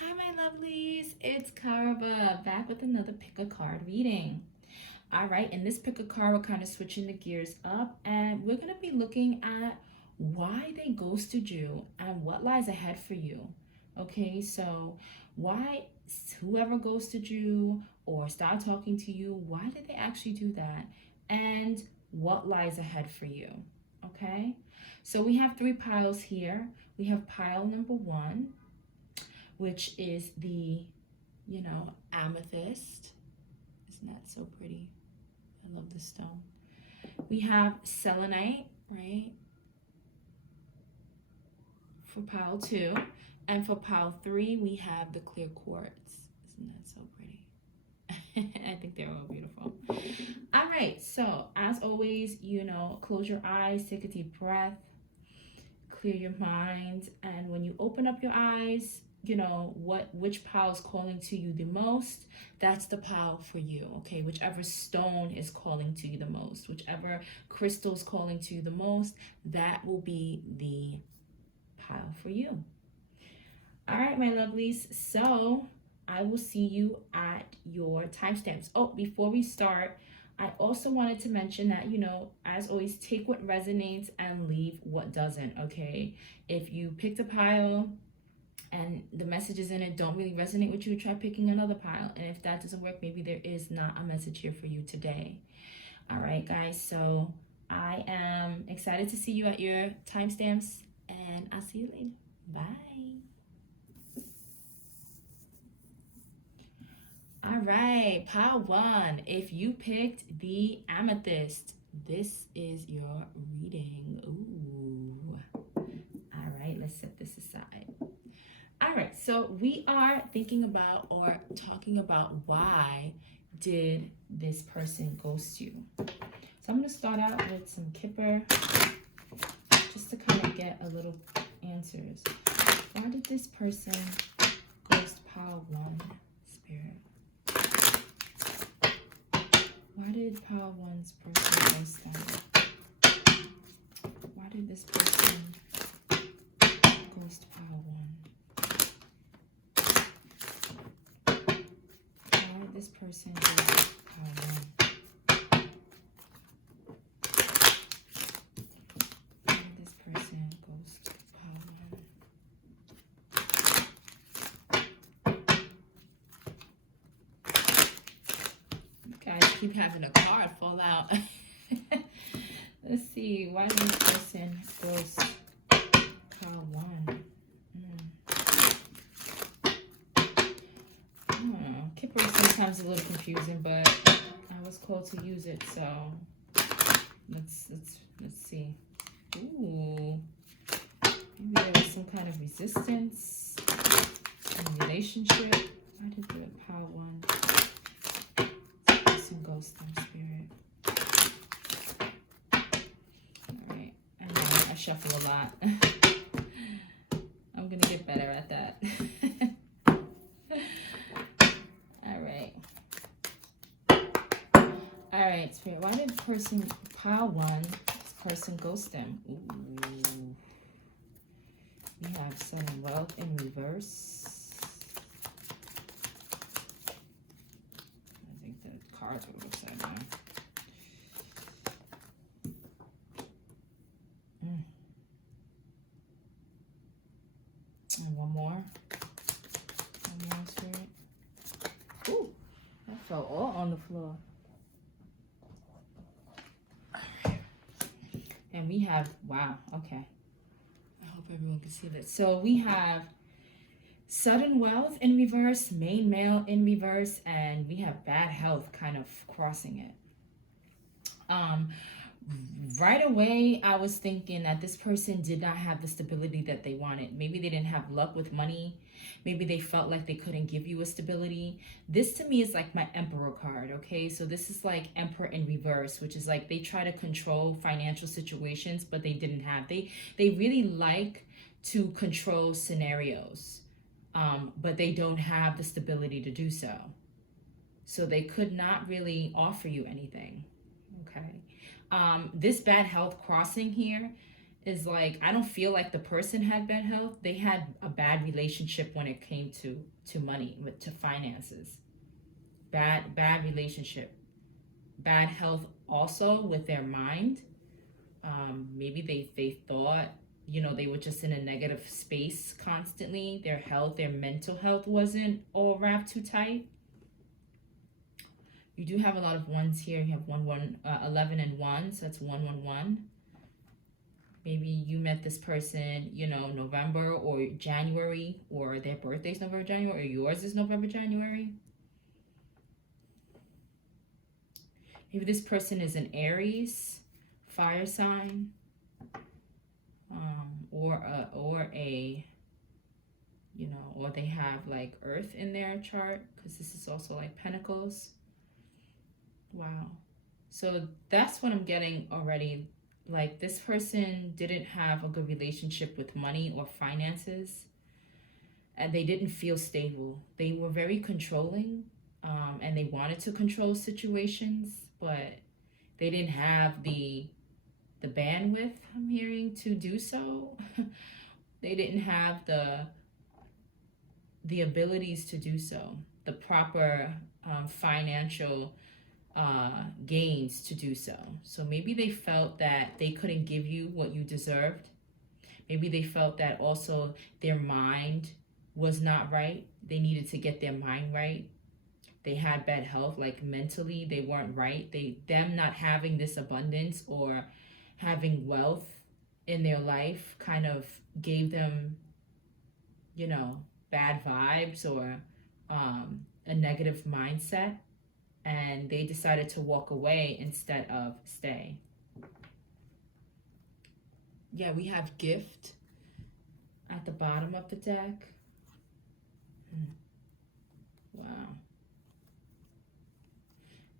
Hi, my lovelies. It's Karava back with another pick a card reading. All right, in this pick a card, we're kind of switching the gears up, and we're going to be looking at why they ghosted you and what lies ahead for you. Okay, so why whoever ghosted you or stopped talking to you, why did they actually do that? And what lies ahead for you? Okay, so we have three piles here. We have pile number one, which is the, amethyst. Isn't that so pretty? I love this stone. We have selenite, right? For pile two. And for pile three, we have the clear quartz. Isn't that so pretty? I think they're all beautiful. All right, so as always, close your eyes, take a deep breath, clear your mind, and when you open up your eyes, which pile is calling to you the most, that's the pile for you. Okay, whichever stone is calling to you the most, whichever crystal is calling to you the most, that will be the pile for you. All right, my lovelies, so I will see you at your timestamps. Oh, before we start, I also wanted to mention that, as always, take what resonates and leave what doesn't. Okay, if you picked a pile and the messages in it don't really resonate with you, try picking another pile. And if that doesn't work, maybe there is not a message here for you today. All right, guys, so I am excited to see you at your timestamps, and I'll see you later. Bye. All right, pile one. If you picked the amethyst, this is your reading. Ooh. All right, let's set this aside. All right, so we are thinking about or talking about why did this person ghost you. So I'm going to start out with some Kipper just to kind of get a little answers. Why did this person ghost pile one, Spirit? Why did pile one's person ghost them? Why did this person ghost pile one? Why did this person ghost pile one? Why did this person ghost pile one? You guys keep having a card fall out. Let's see. Why did this person ghost pile one? Kipper is sometimes a little confusing, but I was called to use it, so let's see. Ooh, maybe there was some kind of resistance in a relationship. Why did the pile one person ghost them, Spirit? All right, I know I shuffle a lot. I'm gonna get better at that. All right, Spirit, why did person pile one, this person ghost them? Ooh. We have sudden wealth in reverse. I think the cards are upside down. And one more. One more, Spirit. Ooh, that fell all on the floor. And we have, wow, okay. I hope everyone can see this. So we have sudden wealth in reverse, main male in reverse, and we have bad health kind of crossing it. Right away, I was thinking that this person did not have the stability that they wanted. Maybe they didn't have luck with money. Maybe they felt like they couldn't give you a stability. This to me is like my Emperor card, okay? So this is like Emperor in reverse, which is like they try to control financial situations, but they didn't have. They really like to control scenarios, but they don't have the stability to do so. So they could not really offer you anything, okay? This bad health crossing here is like, I don't feel like the person had bad health. They had a bad relationship when it came to money, to finances. Bad relationship. Bad health also with their mind. Maybe they thought, you know, they were just in a negative space constantly. Their health, their mental health wasn't all wrapped too tight. You do have a lot of ones here. You have 11 and 1, so that's 111. Maybe you met this person, you know, November or January, or their birthday's November, January, or yours is November, January. Maybe this person is an Aries, fire sign, or a you know, or they have like Earth in their chart, because this is also like Pentacles. Wow. So that's what I'm getting already. Like, this person didn't have a good relationship with money or finances, and they didn't feel stable. They were very controlling, and they wanted to control situations, but they didn't have the bandwidth, I'm hearing, to do so. They didn't have the abilities to do so, the proper financial gains to do so. So maybe they felt that they couldn't give you what you deserved. Maybe they felt that also their mind was not right. They needed to get their mind right. They had bad health, like mentally they weren't right. Them not having this abundance or having wealth in their life kind of gave them, you know, bad vibes or a negative mindset, and they decided to walk away instead of stay. Yeah, we have gift at the bottom of the deck. Wow.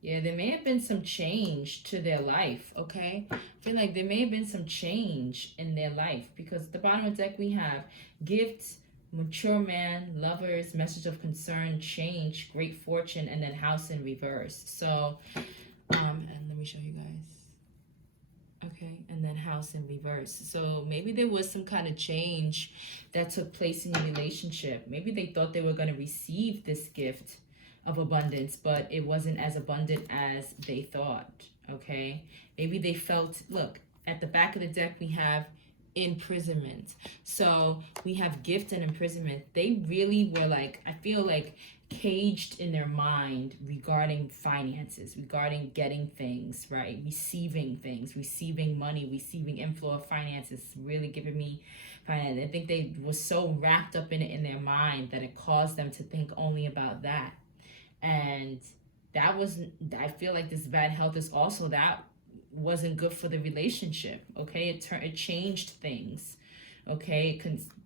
Yeah, there may have been some change to their life, okay? I feel like there may have been some change in their life, because at the bottom of the deck we have gifts, mature man, lovers, message of concern, change, great fortune, and then house in reverse. So, and let me show you guys. Okay, and then house in reverse. So maybe there was some kind of change that took place in your relationship. Maybe they thought they were going to receive this gift of abundance, but it wasn't as abundant as they thought, okay? Maybe they felt, look, at the back of the deck we have imprisonment. So we have gift and imprisonment. They really were like, I feel like, caged in their mind regarding finances, regarding getting things, right? Receiving things, receiving money, receiving inflow of finances, really giving me finance. I think they were so wrapped up in it in their mind that it caused them to think only about that. And that was, I feel like this bad health is also, that wasn't good for the relationship, okay? It changed things, okay?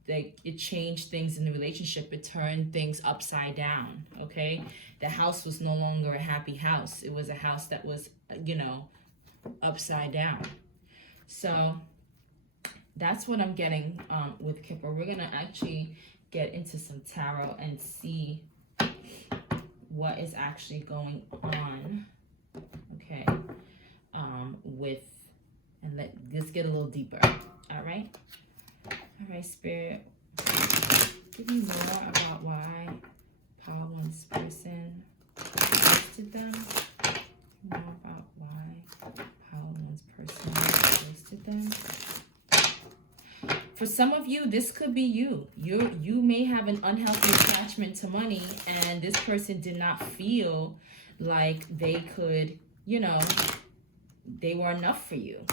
It changed things in the relationship. It turned things upside down, okay? The house was no longer a happy house. It was a house that was, you know, upside down. So that's what I'm getting with Kipper. We're gonna actually get into some tarot and see what is actually going on, okay, with, and let's get a little deeper. All right, Spirit, give me more about why Power One's person ghosted them. More about why Power One's person ghosted them. For some of you, this could be you. You may have an unhealthy attachment to money, and this person did not feel like they could, you know, they were enough for you.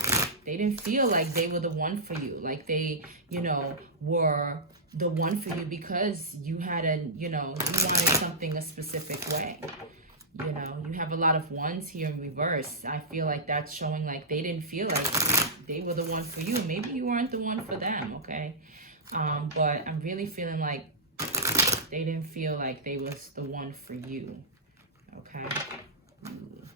They didn't feel like they were the one for you, like they, you know, were the one for you because you had you wanted something a specific way. You know, you have a lot of ones here in reverse. I feel like that's showing like they didn't feel like they were the one for you. Maybe you weren't the one for them, okay? But I'm really feeling like they didn't feel like they was the one for you, okay? Ooh.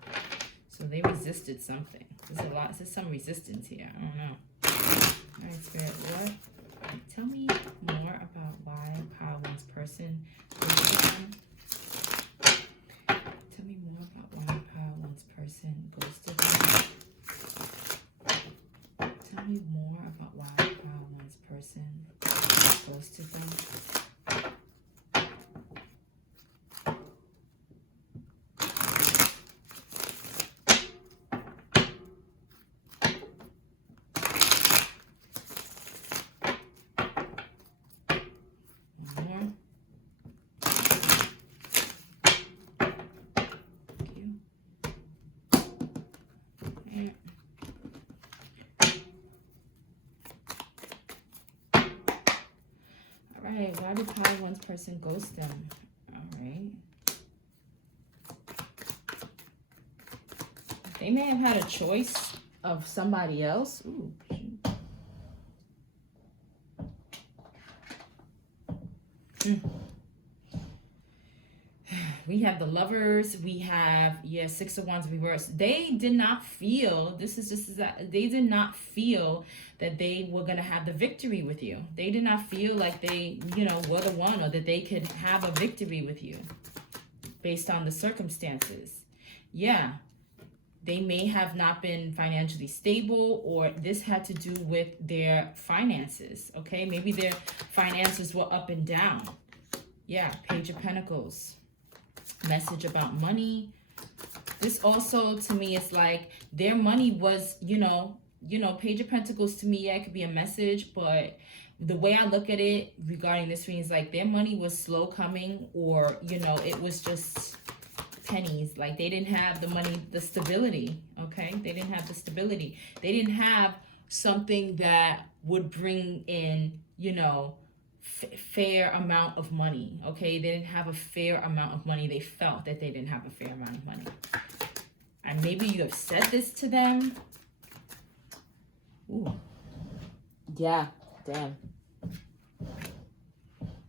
So they resisted something. There's some resistance here. I don't know. All right, Spirit, what? Tell me more about why Power One's person ghosted them. Tell me more about why Power One's person ghosted them. Tell me more about did Pile 1's person ghost them? All right. They may have had a choice of somebody else. Ooh, we have the Lovers. We have, yeah, Six of Wands reversed. They did not feel, this is just that, they did not feel that they were going to have the victory with you. They did not feel like they, you know, were the one, or that they could have a victory with you based on the circumstances. Yeah. They may have not been financially stable, or this had to do with their finances, okay? Maybe their finances were up and down. Yeah, Page of Pentacles. Message about money. This also, to me, is like their money was, you know, Page of Pentacles to me, yeah, it could be a message, but the way I look at it regarding this reading is like their money was slow coming, or, you know, it was just pennies. Like they didn't have the money, the stability, okay? They didn't have the stability. They didn't have something that would bring in, you know, fair amount of money, okay? They didn't have a fair amount of money. They felt that they didn't have a fair amount of money. And maybe you have said this to them. Ooh. Yeah, damn.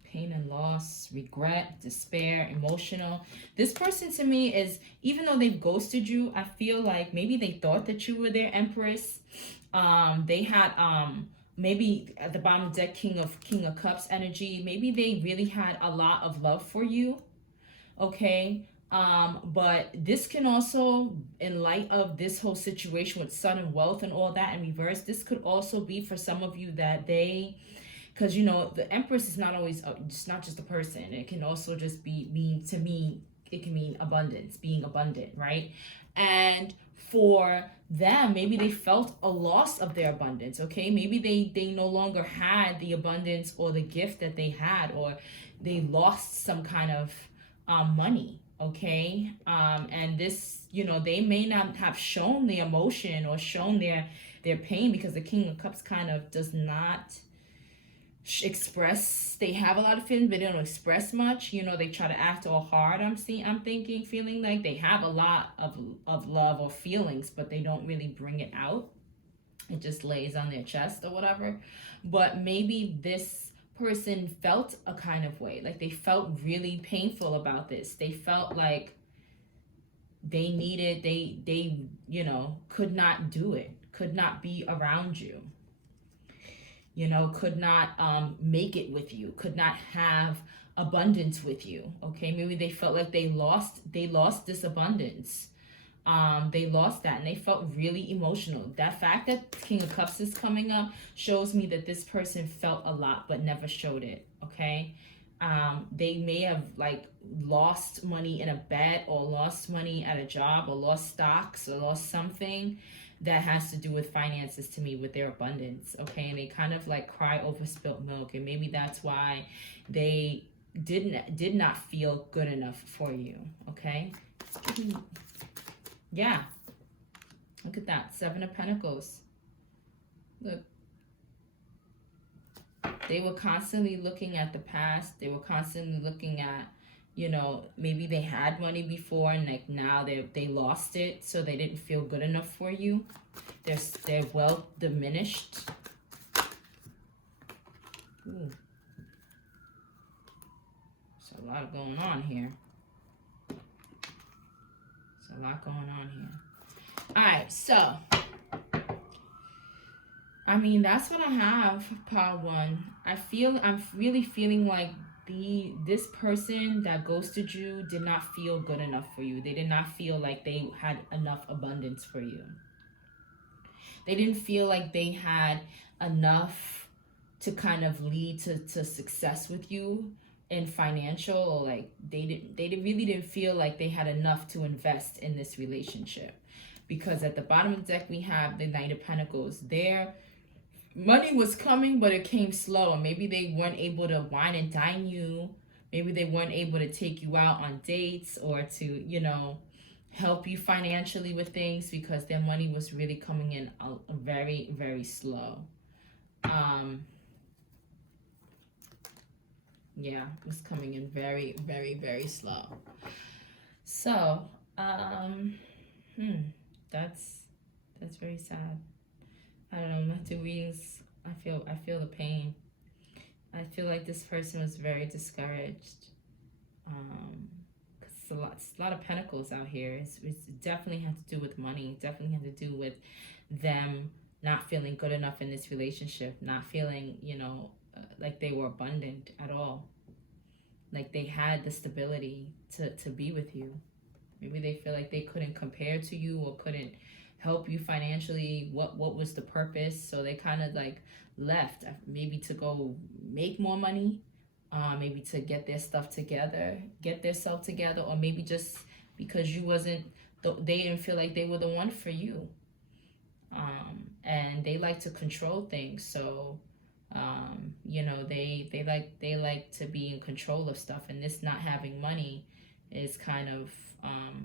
Pain and loss, regret, despair, emotional. This person to me is, even though they've ghosted you, I feel like maybe they thought that you were their Empress. They had maybe at the bottom of the deck, King of Cups energy. Maybe they really had a lot of love for you. Okay. But this can also, in light of this whole situation with sudden wealth and all that in reverse, this could also be for some of you that they, because, you know, the Empress is not always, it's not just a person. It can also just be, to me, it can mean abundance, being abundant, right? And for them, maybe they felt a loss of their abundance, okay? Maybe they no longer had the abundance or the gift that they had, or they lost some kind of money, okay? And this, you know, they may not have shown the emotion or shown their pain, because the King of Cups kind of does not express. They have a lot of feelings, but they don't express much. You know, they try to act all hard. Feeling like they have a lot of love or feelings, but they don't really bring it out. It just lays on their chest or whatever. But maybe this person felt a kind of way, like they felt really painful about this. They felt like they needed, they you know, could not do it, could not be around you, you know, could not make it with you, could not have abundance with you, okay? Maybe they felt like they lost this abundance. They lost that, and they felt really emotional. That fact that King of Cups is coming up shows me that this person felt a lot but never showed it, okay? They may have like lost money in a bet, or lost money at a job, or lost stocks, or lost something that has to do with finances to me, with their abundance, okay? And they kind of like cry over spilt milk, and maybe that's why they did not feel good enough for you, okay? Yeah, look at that, 7 of Pentacles. Look, they were constantly looking at the past. They were constantly looking at, you know, maybe they had money before, and like now they lost it, so they didn't feel good enough for you. Their wealth diminished. Ooh. There's a lot going on here. There's a lot going on here. All right, so I mean, that's what I have, Pile 1. I'm really feeling like this person that ghosted you did not feel good enough for you. They did not feel like they had enough abundance for you. They didn't feel like they had enough to kind of lead to success with you in financial, or like they really didn't feel like they had enough to invest in this relationship. Because at the bottom of the deck, we have the Knight of Pentacles. Their money was coming, but it came slow. Maybe they weren't able to wine and dine you. Maybe they weren't able to take you out on dates, or to, you know, help you financially with things, because their money was really coming in very, very slow. Yeah, it's coming in very, very, very slow. So, hmm, that's that's very sad. I don't know. My two readings, I feel the pain. I feel like this person was very discouraged. Um, 'Cause it's a lot of pentacles out here. It's definitely had to do with money. Definitely had to do with them not feeling good enough in this relationship, not feeling, like they were abundant at all. Like they had the stability to be with you. Maybe they feel like they couldn't compare to you or couldn't help you financially. What was the purpose? So they kind of like left, maybe to go make more money, maybe to get their stuff together, get their self together, or maybe just because you wasn't, they didn't feel like they were the one for you. And they like to control things, so they like to be in control of stuff, and this not having money is kind of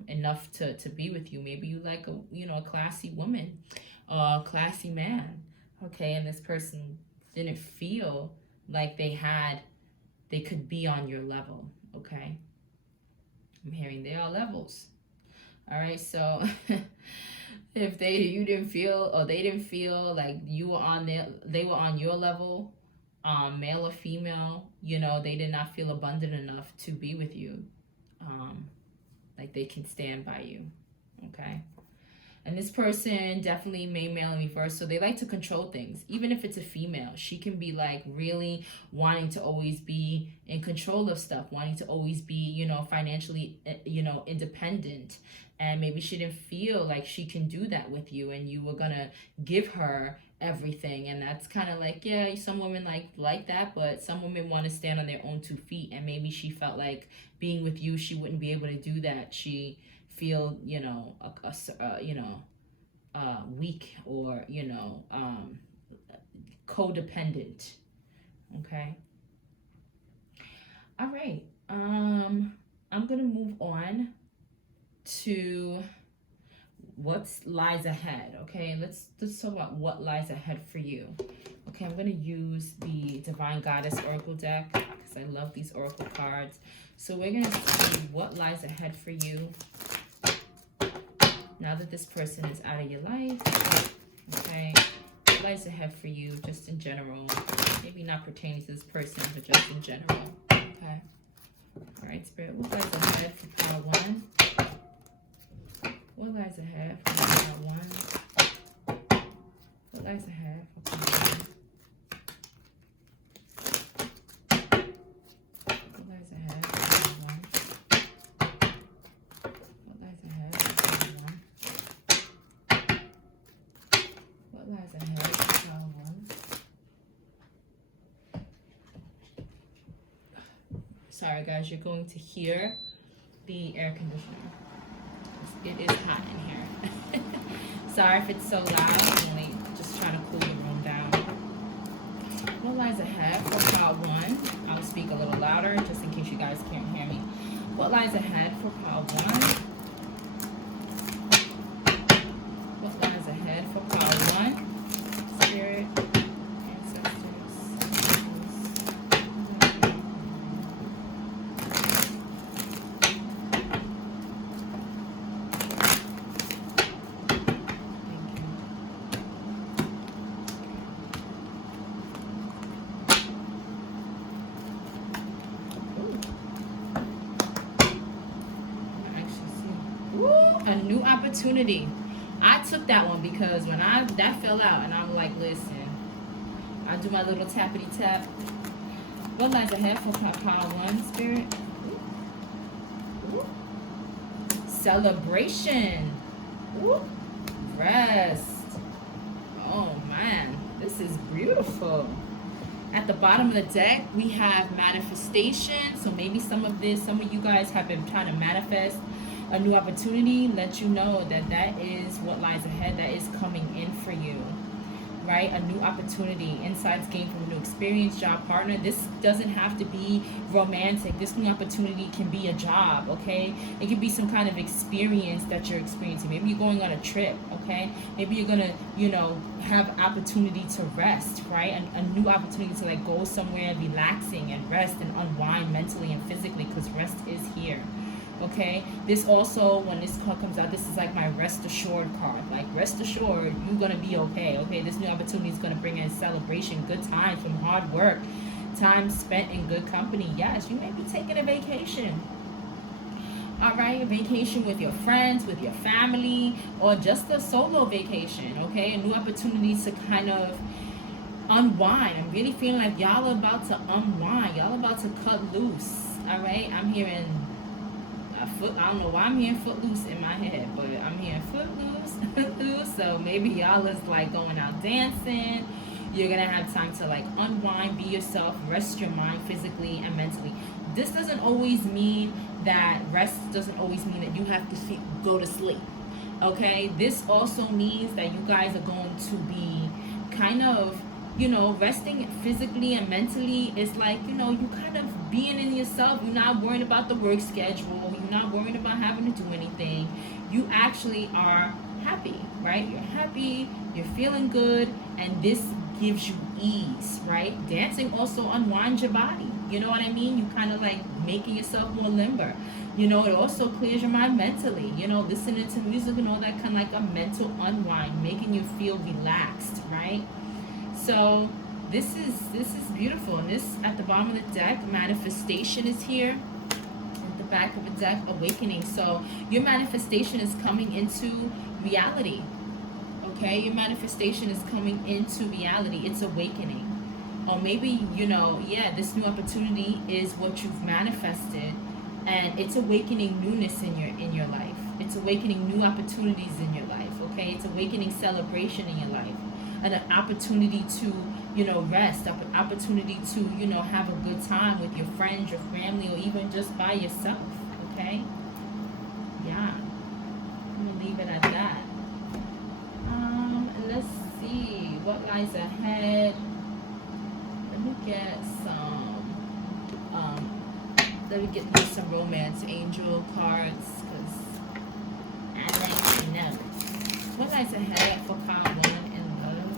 enough to be with you. Maybe you like a classy woman, a classy man, okay, and this person didn't feel like they could be on your level, okay. I'm hearing there are levels. All right, so if you didn't feel, or they didn't feel like you were they were on your level, male or female, they did not feel abundant enough to be with you, like they can stand by you, okay. And this person definitely may male in reverse, so they like to control things. Even if it's a female, she can be like really wanting to always be in control of stuff, wanting to always be, financially, independent. And maybe she didn't feel like she can do that with you, and you were gonna give her everything. And that's kind of like, yeah, some women like that, but some women want to stand on their own 2 feet. And maybe she felt like being with you, she wouldn't be able to do that. She feel weak, or codependent, okay. All right, I'm gonna move on to what lies ahead, okay. Let's talk about what lies ahead for you. Okay, I'm gonna use the Divine Goddess Oracle deck because I love these Oracle cards. So we're gonna see what lies ahead for you now that this person is out of your life, okay. What lies ahead for you, just in general? Maybe not pertaining to this person, but just in general, okay. All right, Spirit, what lies ahead for pile 1? What lies ahead for pile 1? What lies ahead for pile 1? What lies ahead for pile 1? What lies ahead for pile 1? What lies ahead for pile 1? Sorry guys, you're going to hear the air conditioner. It is hot in here. Sorry if it's so loud. I'm only just trying to cool the room down. What lies ahead for pile 1? I'll speak a little louder just in case you guys can't hear me. What lies ahead for pile 1? What lies ahead for pile 1? Spirit, ancestors. A new opportunity. I took that one because when that fell out, and I'm like, listen, I do my little tappity tap. What lies ahead for pile 1, Spirit? Ooh. Celebration. Ooh. Rest. Oh man, this is beautiful. At the bottom of the deck, we have manifestation. So maybe some of you guys have been trying to manifest a new opportunity. Let you know that is what lies ahead, that is coming in for you. right? A new opportunity, insights gained from a new experience, job, partner. This doesn't have to be romantic. This new opportunity can be a job, okay? It can be some kind of experience that you're experiencing. Maybe you're going on a trip, okay? Maybe you're gonna, have opportunity to rest, right? A new opportunity to like go somewhere relaxing and rest and unwind mentally and physically, because rest is here. Okay, this also, when this card comes out, this is like my rest assured card. Like, rest assured, you're gonna be okay. Okay, this new opportunity is gonna bring in celebration, good times from hard work, time spent in good company. Yes, you may be taking a vacation. All right, a vacation with your friends, with your family, or just a solo vacation. Okay, a new opportunity to kind of unwind. I'm really feeling like y'all are about to unwind. Y'all are about to cut loose. All right, I'm hearing I don't know why I'm hearing footloose in my head, but I'm hearing footloose. So maybe y'all is like going out dancing. You're gonna have time to like unwind, be yourself, rest your mind physically and mentally. This doesn't always mean that rest doesn't always mean that you have to go to sleep. Okay, this also means that you guys are going to be kind of, resting physically and mentally. Is like, you kind of being in yourself. You're not worrying about the work schedule. You're not worrying about having to do anything. You actually are happy, right? You're happy, you're feeling good, and this gives you ease, right? Dancing also unwinds your body. You know what I mean? You kind of like making yourself more limber. It also clears your mind mentally. Listening to music and all that, kind of like a mental unwind, making you feel relaxed, right? So this is beautiful. And this, at the bottom of the deck, manifestation is here. At the back of the deck, awakening. So your manifestation is coming into reality. Okay, your manifestation is coming into reality. It's awakening. Or maybe, this new opportunity is what you've manifested, and it's awakening newness in your life. It's awakening new opportunities in your life. Okay, it's awakening celebration in your life, and an opportunity to rest, an opportunity to have a good time with your friends, your family, or even just by yourself. Okay, yeah, I'm gonna leave it at that. Let's see what lies ahead. Let me get some romance angel cards, because I like to know what lies ahead for pile 1 in love.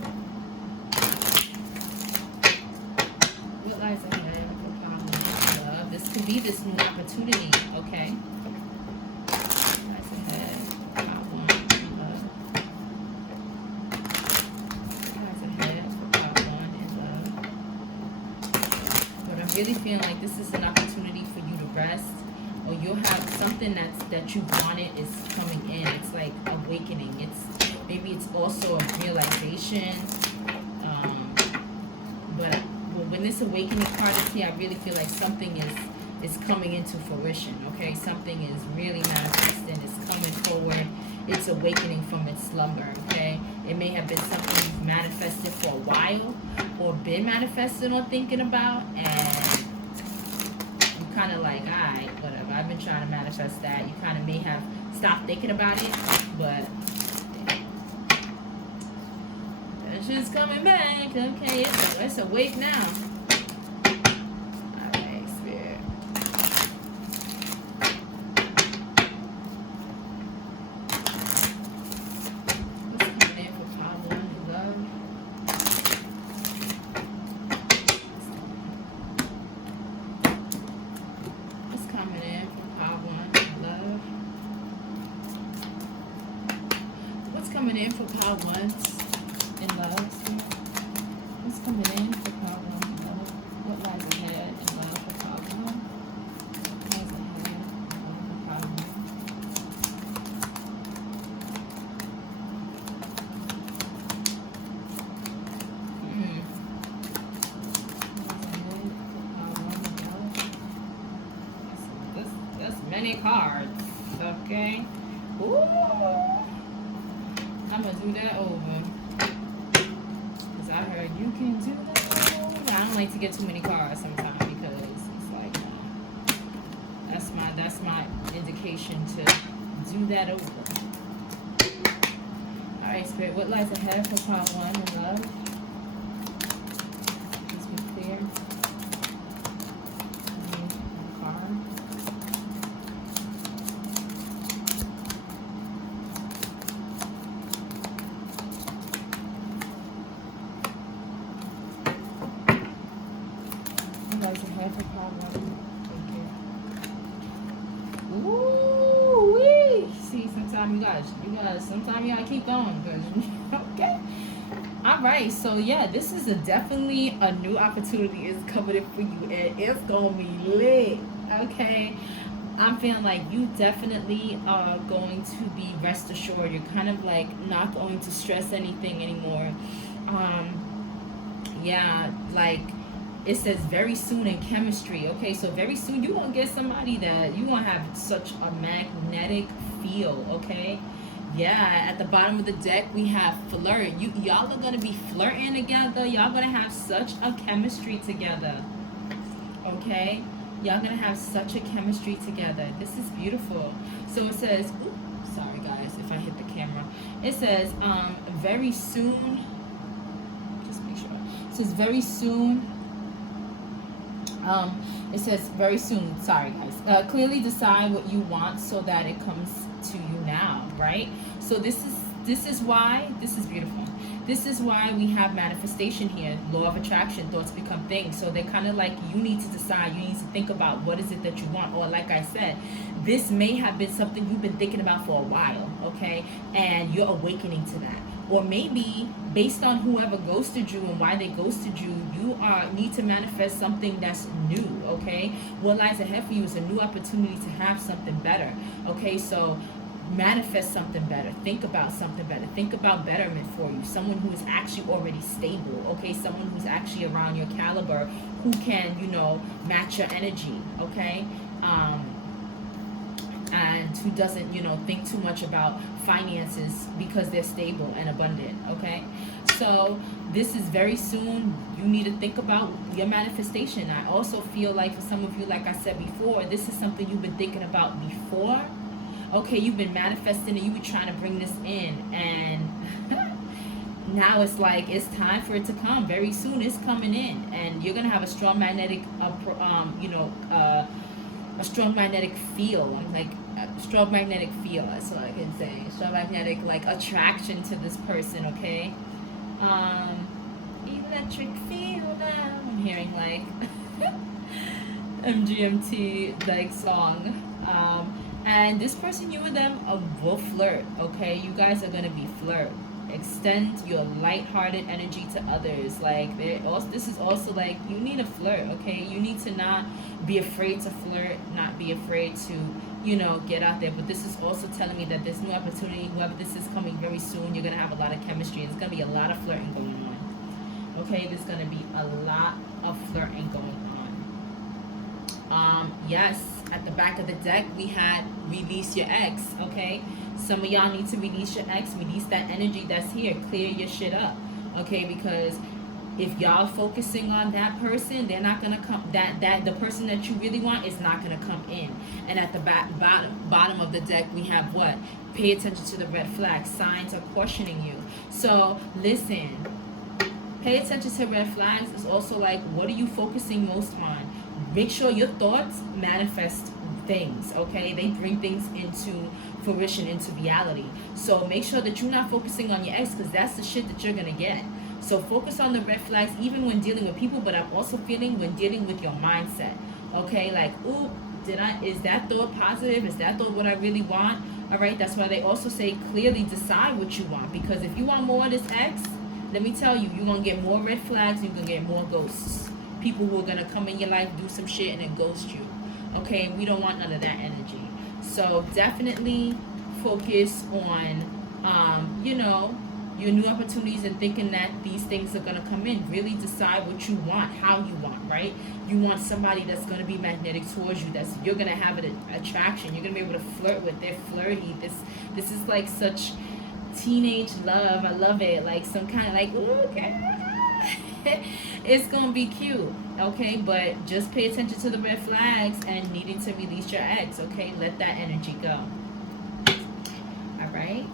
What lies ahead for pile 1 in love? This could be this new opportunity. Okay. What lies ahead for pile 1 in love? What lies ahead for pile 1 in love? But I'm really feeling like this is an opportunity for you to rest, or you'll have something that you wanted is coming in. It's like awakening. Maybe it's also a realization. But when this awakening card is here, I really feel like something is coming into fruition. Okay, something is really manifesting. It's coming forward. It's awakening from its slumber. Okay, it may have been something you've manifested for a while, or been manifesting or thinking about, and you kind of like, alright, whatever, I've been trying to manifest that. You kind of may have stopped thinking about it, but that shit's coming back. Okay, it's awake now. Alright, Spirit. What's coming in for pile 1 in love? What's coming in for pile 1 in love? What's coming in for pile 1 in love? What's coming in for pile 1 in love? What lies ahead in love for pile 1? What lies ahead in love for pile 1? That's many cards. Okay. Ooh. I'm gonna do that over. Because I heard you can do that over. I don't like to get too many cards sometimes, because it's like, that's my indication to do that over. Alright, Spirit, what lies ahead for part 1 in love? sometimes you gotta keep going. Okay. All right, so yeah, this is definitely a new opportunity is coming for you, and it's gonna be lit. Okay, I'm feeling like you definitely are going to be rest assured. You're kind of like not going to stress anything anymore. Um, yeah, like it says very soon in chemistry. Okay, so very soon you're gonna get somebody that you gonna have such a magnetic feel. Okay, yeah, at the bottom of the deck we have flirt. Y'all are gonna be flirting together. Y'all gonna have such a chemistry together. Okay, y'all gonna have such a chemistry together. This is beautiful. So it says, ooh, sorry guys if I hit the camera. It says very soon. Just make sure. It says very soon. It says very soon. Sorry guys. Clearly decide what you want so that it comes to you now, right? So this is why this is beautiful. This is why we have manifestation here, law of attraction, thoughts become things. So they're kind of like, you need to decide, you need to think about what is it that you want. Or like I said, this may have been something you've been thinking about for a while, okay? And you're awakening to that. Or maybe based on whoever ghosted you and why they ghosted you, you need to manifest something that's new, okay? What lies ahead for you is a new opportunity to have something better, okay? So manifest something better. Think about something better. Think about betterment for you. Someone who is actually already stable, okay? Someone who's actually around your caliber, who can, match your energy, okay? And who doesn't, think too much about finances because they're stable and abundant, okay? So this is very soon. You need to think about your manifestation. I also feel like for some of you, like I said before, this is something you've been thinking about before. Okay, you've been manifesting it. You've been trying to bring this in, and now it's like it's time for it to come. Very soon, it's coming in, and you're gonna have a strong magnetic, a strong magnetic feel. Like a strong magnetic feel. That's what I can say. Strong magnetic like attraction to this person. Okay. Electric feel now. I'm hearing like MGMT like song. And this person, you and them, will flirt, okay? You guys are going to be flirt. Extend your lighthearted energy to others. Like, this is also like, you need to flirt, okay? You need to not be afraid to flirt, not be afraid to, get out there. But this is also telling me that there's new opportunity. Whoever this is coming very soon, you're going to have a lot of chemistry. There's going to be a lot of flirting going on, okay? There's going to be a lot of flirting going on. Yes. At the back of the deck, we had release your ex, okay? Some of y'all need to release your ex, release that energy that's here, clear your shit up, okay? Because if y'all focusing on that person, they're not gonna come. That the person that you really want is not gonna come in. And at the bottom of the deck, we have what? Pay attention to the red flags. Signs are cautioning you. So listen. Pay attention to red flags. It's also like, what are you focusing most on? Make sure your thoughts manifest things, okay? They bring things into fruition, into reality. So make sure that you're not focusing on your ex, because that's the shit that you're going to get. So focus on the red flags, even when dealing with people, but I'm also feeling when dealing with your mindset, okay? Like, ooh, is that thought positive? Is that thought what I really want? All right, that's why they also say clearly decide what you want, because if you want more of this ex, let me tell you, you're going to get more red flags, you're going to get more ghosts. People who are going to come in your life, do some shit, and then ghost you. Okay, we don't want none of that energy. So definitely focus on, your new opportunities and thinking that these things are going to come in. Really decide what you want, how you want, right? You want somebody that's going to be magnetic towards you, you're going to have an attraction. You're going to be able to flirt with. They're flirty. This is like such teenage love. I love it. Like some kind of like, ooh, okay. It's gonna be cute, okay? But just pay attention to the red flags and needing to release your ex, okay? Let that energy go. All right,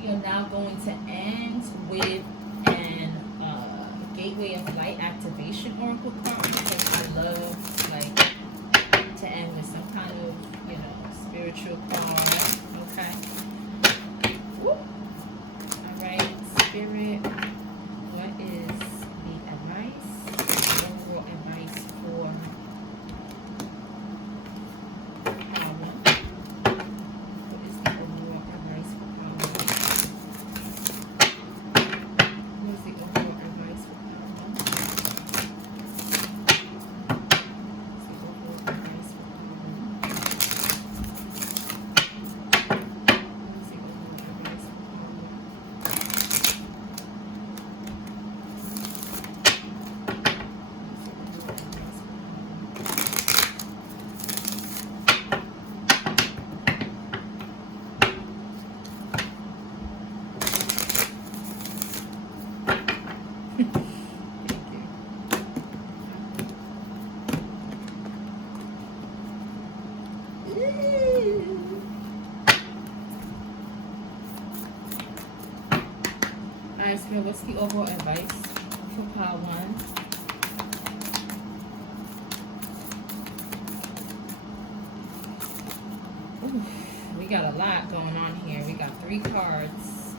we are now going to end with an gateway of light activation oracle card, because I love like to end with some kind of spiritual card, okay? Woo. All right, spirit. Alright, Spirit, what's the overall advice for pile 1? Ooh, we got a lot going on here. We got 3 cards.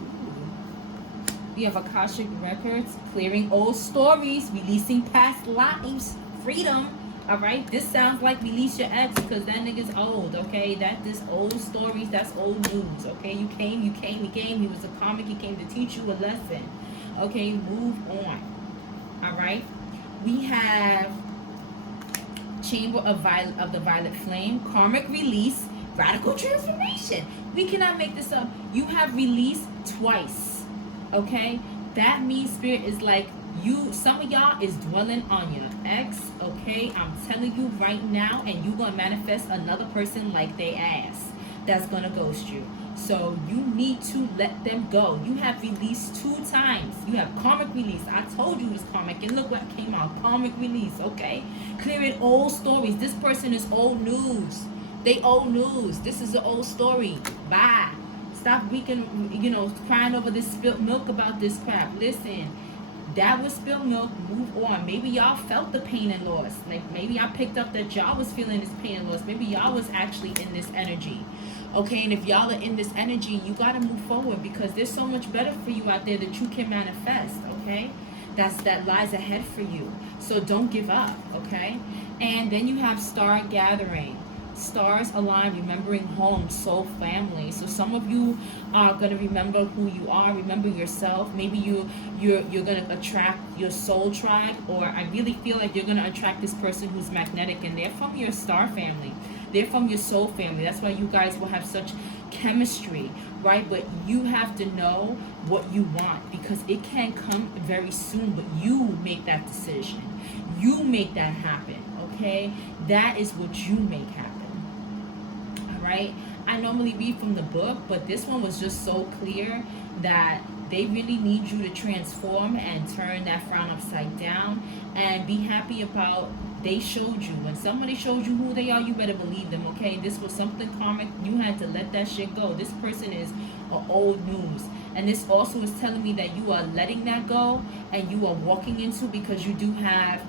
We have Akashic Records, clearing old stories, releasing past lives, freedom. All right, this sounds like release your ex because that nigga's old. Okay, this old stories, that's old news. Okay, you came. He was a comic. He came to teach you a lesson. Okay, move on. All right, we have Chamber of the Violet Flame, karmic release, radical transformation. We cannot make this up. You have released twice. Okay, that means Spirit is like some of y'all is dwelling on your ex. Okay, I'm telling you right now, and you're gonna manifest another person like they ass that's gonna ghost you. So you need to let them go. You have released 2 times. You have karmic release. I told you it was karmic, and look what came out. Karmic release. Okay, clearing old stories. This person is old news. They old news. This is an old story. Bye. Stop crying over this spilt milk about this crap. Listen, that was spilled milk. Move on. Maybe y'all felt the pain and loss. Like maybe I picked up that y'all was feeling this pain and loss. Maybe y'all was actually in this energy. Okay, and if y'all are in this energy, you got to move forward because there's so much better for you out there that you can manifest. Okay, that lies ahead for you. So don't give up. Okay, and then you have Star Gathering. Stars align, remembering home, soul, family. So some of you are going to remember who you are, remember yourself. Maybe you're going to attract your soul tribe, or I really feel like you're going to attract this person who's magnetic, and they're from your star family. They're from your soul family. That's why you guys will have such chemistry, right? But you have to know what you want because it can come very soon, but you make that decision. You make that happen, okay? That is what you make happen. Right? I normally read from the book, but this one was just so clear that they really need you to transform and turn that frown upside down and be happy about they showed you. When somebody showed you who they are, you better believe them, okay? This was something karmic. You had to let that shit go. This person is old news. And this also is telling me that you are letting that go and you are walking into because you do have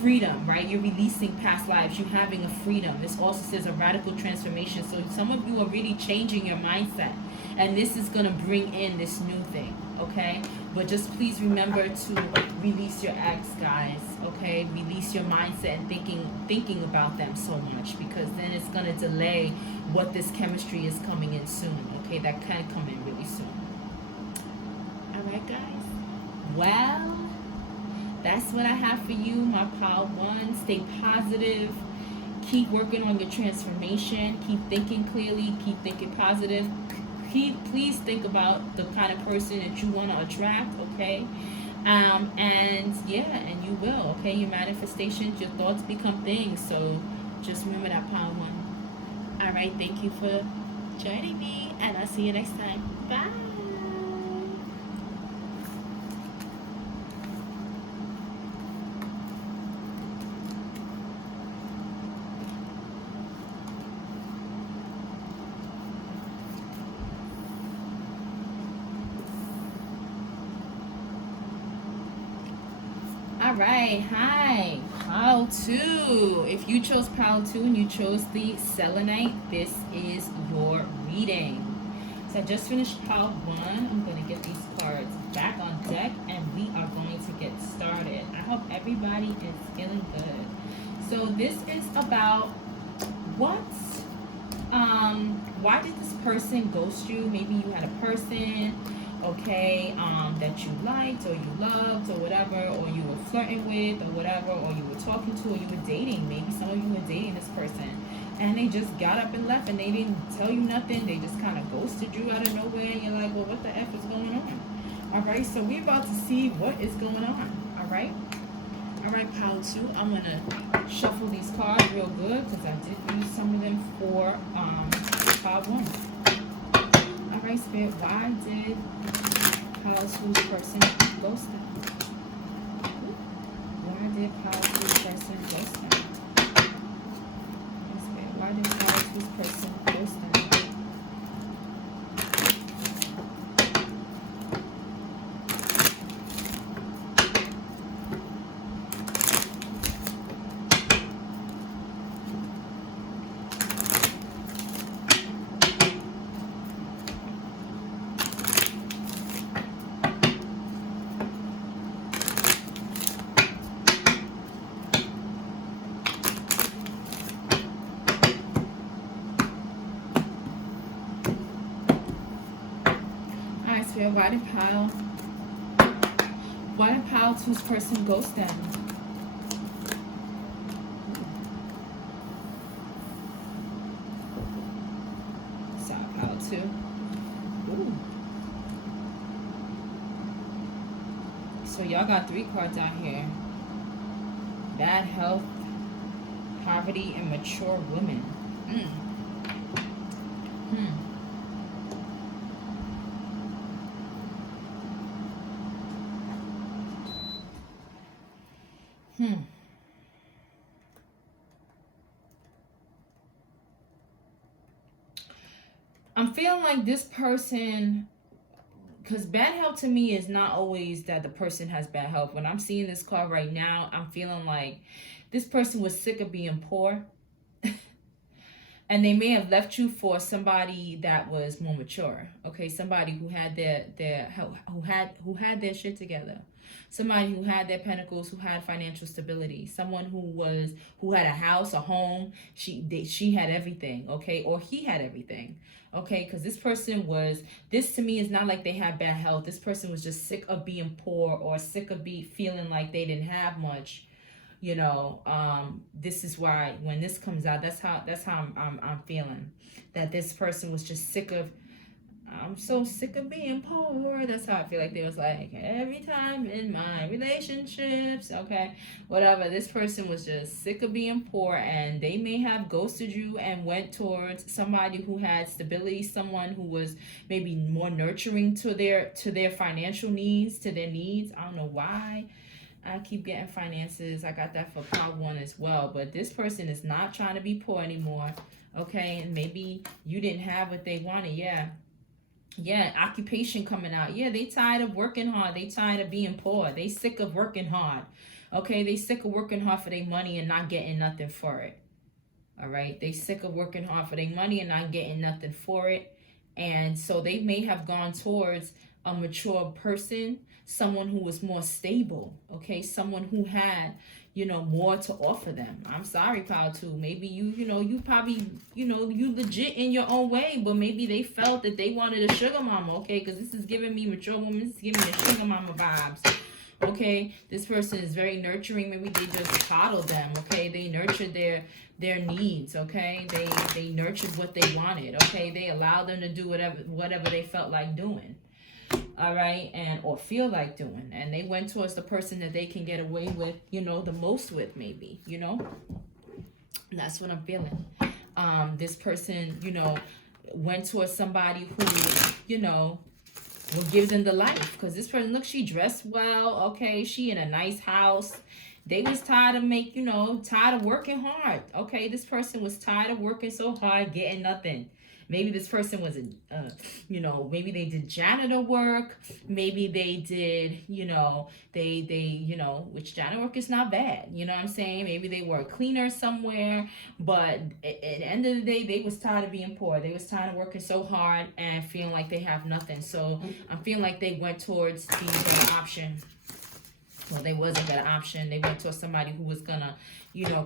freedom, right? You're releasing past lives. You're having a freedom. This also says a radical transformation. So some of you are really changing your mindset. And this is going to bring in this new thing, okay? But just please remember to release your ex, guys, okay? Release your mindset and thinking about them so much because then it's going to delay what this chemistry is coming in soon, okay? That can come in really soon. All right, guys? Well, that's what I have for you, my pile 1. Stay positive. Keep working on your transformation. Keep thinking clearly. Keep thinking positive. Please think about the kind of person that you want to attract, okay? And you will, okay? Your manifestations, your thoughts become things. So just remember that pile 1. All right, thank you for joining me, and I'll see you next time. Bye. All right, hi, pile 2. If you chose pile 2 and you chose the selenite, this is your reading. So I just finished pile 1. I'm going to get these cards back on deck and we are going to get started. I hope everybody is feeling good. So this is about why did this person ghost you? Maybe you had a person, okay, that you liked or you loved or whatever, or you were flirting with or whatever, or you were talking to or you were dating. Maybe some of you were dating this person and they just got up and left and they didn't tell you nothing. They just kind of ghosted you out of nowhere and you're like, well, what the F is going on? All right, so we're about to see what is going on. All right, pile 2. I'm going to shuffle these cards real good because I did use some of them for pile 1. All right, Spirit, why did pile 2's person ghost them? Why did pile 2's person ghost them? Why did pile 2's person Spirit, why did Pile 2's person ghost them? Sorry, Pile 2. Ooh. So y'all got 3 cards out here. Bad health, poverty, and mature women. I'm feeling like this person, because bad health to me is not always that the person has bad health. When I'm seeing this card right now, I'm feeling like this person was sick of being poor. And they may have left you for somebody that was more mature. Okay, somebody who had who had their shit together. Somebody who had their pentacles, who had financial stability. Someone who had a house, a home. She had everything, okay? Or he had everything. Okay, because this to me is not like they had bad health. This person was just sick of being poor or sick of feeling like they didn't have much. You know, this is why when this comes out, that's how I'm feeling, that this person was just sick of, I'm so sick of being poor. That's how I feel like they was like, every time in my relationships, okay, whatever. This person was just sick of being poor, and they may have ghosted you and went towards somebody who had stability, someone who was maybe more nurturing to their financial needs, to their needs. I don't know why I keep getting finances. I got that for Pile 1 as well. But this person is not trying to be poor anymore. Okay, and maybe you didn't have what they wanted. Yeah, occupation coming out. Yeah, they tired of working hard. They tired of being poor. They sick of working hard. Okay, they sick of working hard for their money and not getting nothing for it. All right, they sick of working hard for their money and not getting nothing for it. And so they may have gone towards a mature person, someone who was more stable, okay, someone who had, more to offer them. I'm sorry, Pile 2. Maybe you probably, you legit in your own way, but maybe they felt that they wanted a sugar mama, okay, because this is giving me mature woman, this is giving me the sugar mama vibes. Okay, this person is very nurturing. Maybe they just coddled them. Okay, they nurtured their needs. Okay, they nurtured what they wanted. Okay, they allowed them to do whatever they felt like doing. All right, or feel like doing, and they went towards the person that they can get away with, the most with, maybe. That's what I'm feeling. This person, went towards somebody who, will give them the life, because this person, look, she dressed well, okay, she in a nice house. They was tired of working hard. Okay, this person was tired of working so hard, getting nothing. Maybe this person was maybe they did janitor work. Maybe they did, which janitor work is not bad. You know what I'm saying? Maybe they were a cleaner somewhere. But at the end of the day, they was tired of being poor. They was tired of working so hard and feeling like they have nothing. So I'm feeling like they went towards the better option. Well, they was a better option. They went towards somebody who was gonna,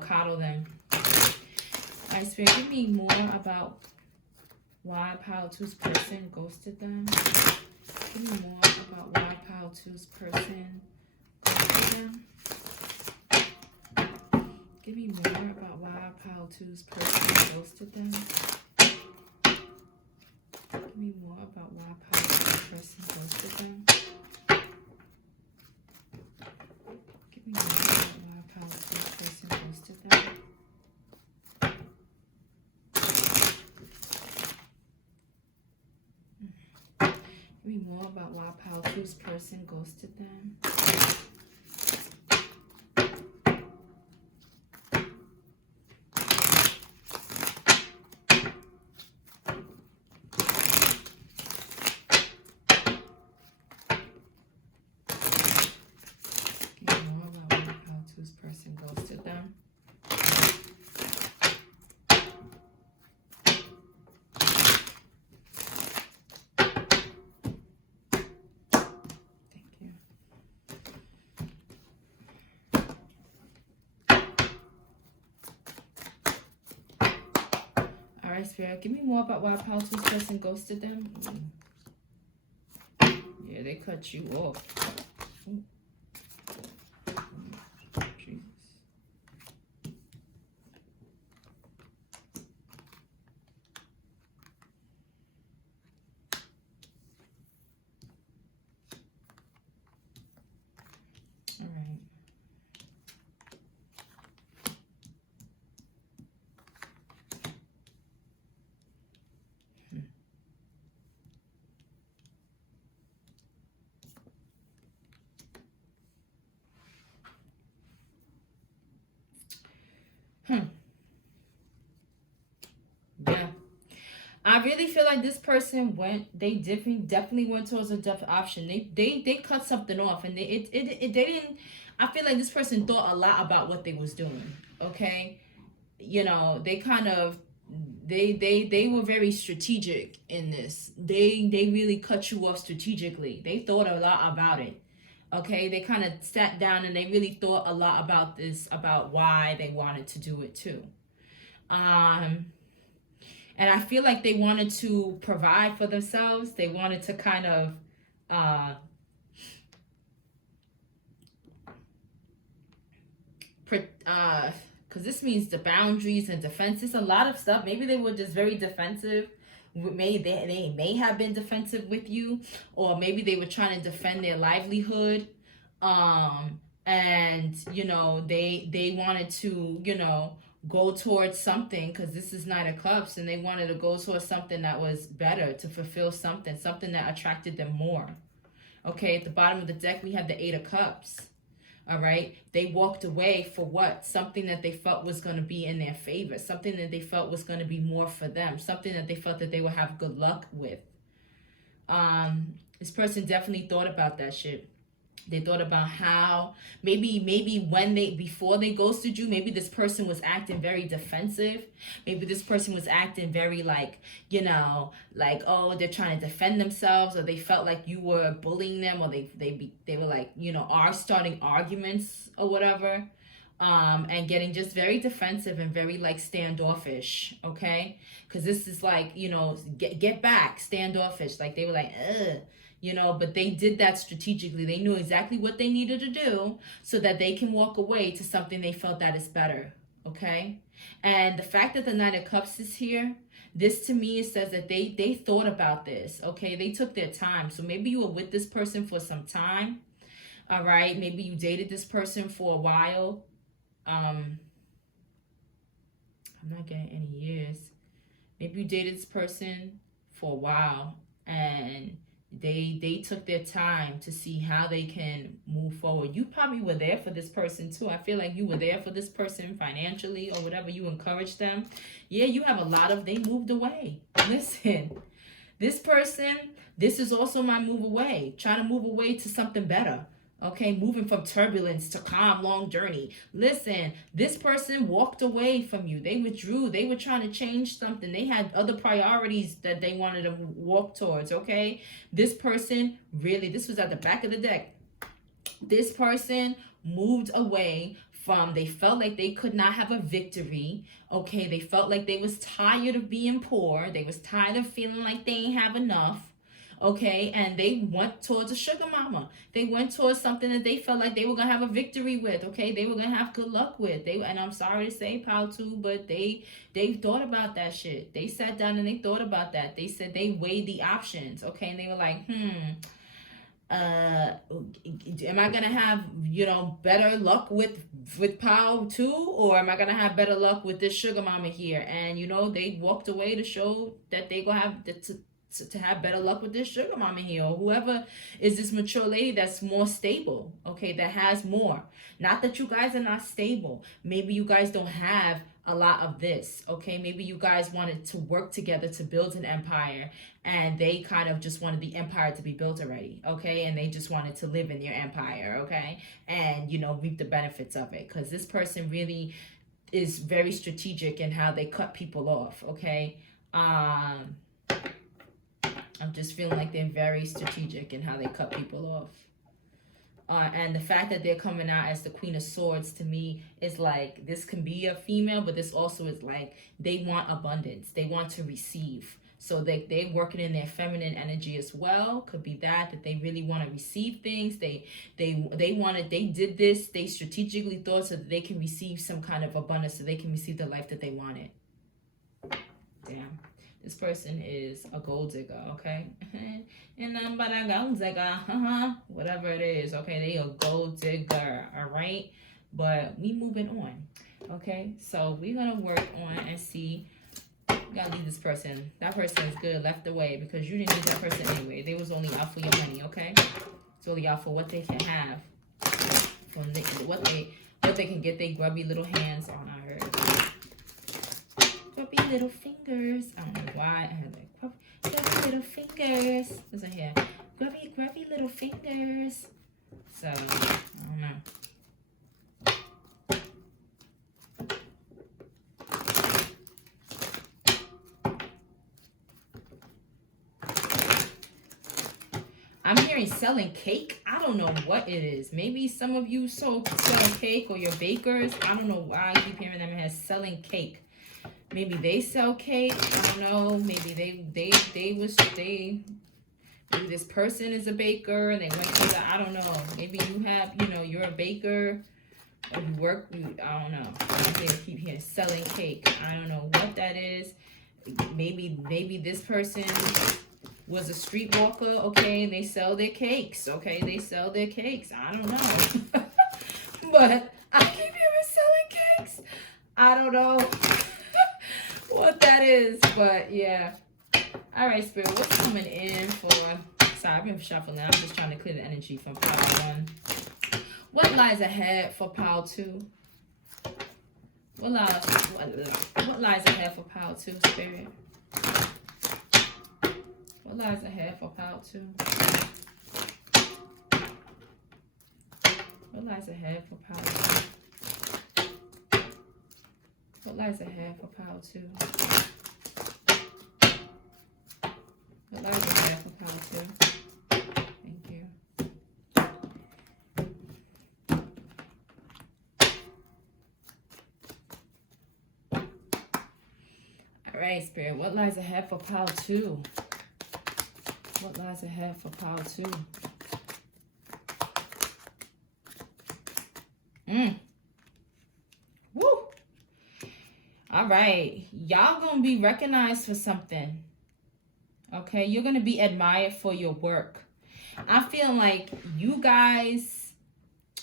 coddle them. All right, Spirit, give me more about why Pile 2's person ghosted them. Give me more about why Pile 2's person ghosted them. Give me more about why Pile 2's person ghosted them. Give me more about why Pile 2's person ghosted them. Give me more about why Pile 2's person ghosted them. Give me more about why Pile 2's person ghosted them. Person ghosted them. Thank you. All right, Spirit, give me more about why Pile 2's person ghosted them. Yeah, they cut you off. Jesus. All right. Yeah. I really feel like this person they definitely went towards a depth option. They cut something off, and they didn't. I feel like this person thought a lot about what they was doing. Okay, you know, they kind of they were very strategic in this. They really cut you off strategically. They thought a lot about it. Okay, they kind of sat down and they really thought a lot about this, about why they wanted to do it too. Um, and I feel like they wanted to provide for themselves. They wanted to kind of, uh, because this means the boundaries and defenses, a lot of stuff. Maybe they were just very defensive. Maybe they may have been defensive with you, or maybe they were trying to defend their livelihood. And you know, they wanted to, you know, go towards something, because this is Knight of Cups, and they wanted to go towards something that was better, to fulfill something that attracted them more. Okay, at the bottom of the deck we have the Eight of Cups. All right, they walked away for what? Something that they felt was going to be in their favor, something that they felt was going to be more for them, something that they felt that they would have good luck with. This person definitely thought about that shit. They thought about how maybe when they before they ghosted you, maybe this person was acting very defensive. Maybe this person was acting very like, you know, like, oh, they're trying to defend themselves, or they felt like you were bullying them, or they were like, you know, are starting arguments or whatever. And getting just very defensive and very like standoffish, okay? Because this is like, you know, get back, standoffish. Like they were like, ugh, you know, but they did that strategically. They knew exactly what they needed to do so that they can walk away to something they felt that is better, okay? And the fact that the Knight of Cups is here, this to me says that they thought about this, okay? They took their time. So maybe you were with this person for some time, all right? Maybe you dated this person for a while. I'm not getting any years. Maybe you dated this person for a while, and they took their time to see how they can move forward. You probably were there for this person too. I feel like you were there for this person financially or whatever. You encouraged them. Yeah, you have a lot of, they moved away. Listen, this person, this is also my move away. Trying to move away to something better. Okay, moving from turbulence to calm, long journey. Listen, this person walked away from you. They withdrew. They were trying to change something. They had other priorities that they wanted to walk towards, okay? This person really, this was at the back of the deck. This person moved away from, they felt like they could not have a victory, okay? They felt like they was tired of being poor. They was tired of feeling like they ain't have enough. Okay, and they went towards a sugar mama. They went towards something that they felt like they were gonna have a victory with. Okay, they were gonna have good luck with. And I'm sorry to say, pal, too, but they thought about that shit. They sat down and they thought about that. They said they weighed the options. Okay, and they were like, am I gonna have, you know, better luck with Pal too, or am I gonna have better luck with this sugar mama here? And you know, they walked away to show that they gonna have to have better luck with this sugar mama here, or whoever is this mature lady that's more stable, okay, that has more. Not that you guys are not stable. Maybe you guys don't have a lot of this, okay? Maybe you guys wanted to work together to build an empire, and they kind of just wanted the empire to be built already, okay? And they just wanted to live in your empire, okay? And, you know, reap the benefits of it, because this person really is very strategic in how they cut people off, okay? I'm just feeling like they're very strategic in how they cut people off. And the fact that they're coming out as the Queen of Swords, to me, is like, this can be a female, but this also is like, they want abundance. They want to receive. So they working in their feminine energy as well. Could be that they really want to receive things. They did this. They strategically thought so that they can receive some kind of abundance, so they can receive the life that they wanted. Damn. This person is a gold digger, okay? And but a gold digger, whatever it is, okay? They a gold digger, all right? But we moving on, okay? So we're gonna work on and see. You gotta leave this person. That person is good left away because you didn't need that person anyway. They was only out for your money, okay? It's only out for what they can have, from what they can get their grubby little hands on. I heard. Grubby little fingers. I don't know why I had that. Grubby little fingers. Listen here. Grubby little fingers. So, I don't know. I'm hearing selling cake. I don't know what it is. Maybe some of you sell cake, or you're bakers. I don't know why I keep hearing them as selling cake. Maybe they sell cake. I don't know. Maybe maybe this person is a baker and they went to the, I don't know. Maybe you have, you're a baker or you work, I don't know. I keep hearing selling cake. I don't know what that is. Maybe this person was a streetwalker, okay, and they sell their cakes, okay? They sell their cakes. I don't know. But I keep hearing selling cakes. I don't know what that is, but yeah. All right, Spirit, what's coming in for... Sorry, I've been shuffling. I'm just trying to clear the energy from pile 1. What lies ahead for pile 2? What lies ahead for pile 2, Spirit? What lies ahead for pile 2? What lies ahead for pile 2? What lies ahead for pile 2? What lies ahead for pile 2? Thank you. All right, Spirit. What lies ahead for pile 2? What lies ahead for pile 2? Woo! All right. Y'all gonna be recognized for something. Okay? You're gonna be admired for your work. I feel like you guys...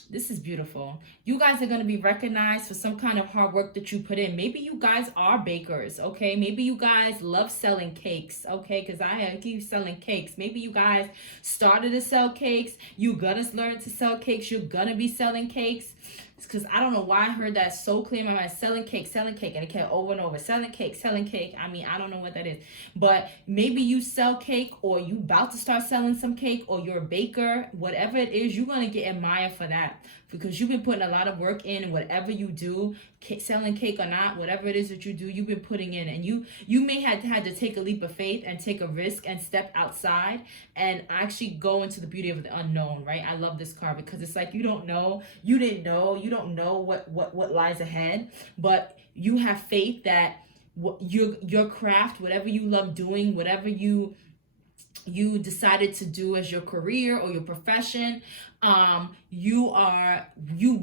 This is beautiful. You guys are going to be recognized for some kind of hard work that you put in. Maybe you guys are bakers, okay? Maybe you guys love selling cakes, okay? Because I keep selling cakes. Maybe you guys started to sell cakes. You're going to learn to sell cakes. You're going to be selling cakes. Because I don't know why I heard that so clear in my mind. Selling cake. And it kept over and over. Selling cake. I mean, I don't know what that is. But maybe you sell cake, or you about to start selling some cake, or you're a baker. Whatever it is, you're going to get admired for that. Because you've been putting a lot of work in whatever you do, selling cake or not, whatever it is that you do, you've been putting in. And you may have had to take a leap of faith and take a risk and step outside and actually go into the beauty of the unknown, right? I love this card because it's like you don't know what lies ahead, but you have faith that your craft, whatever you love doing, whatever you decided to do as your career or your profession, you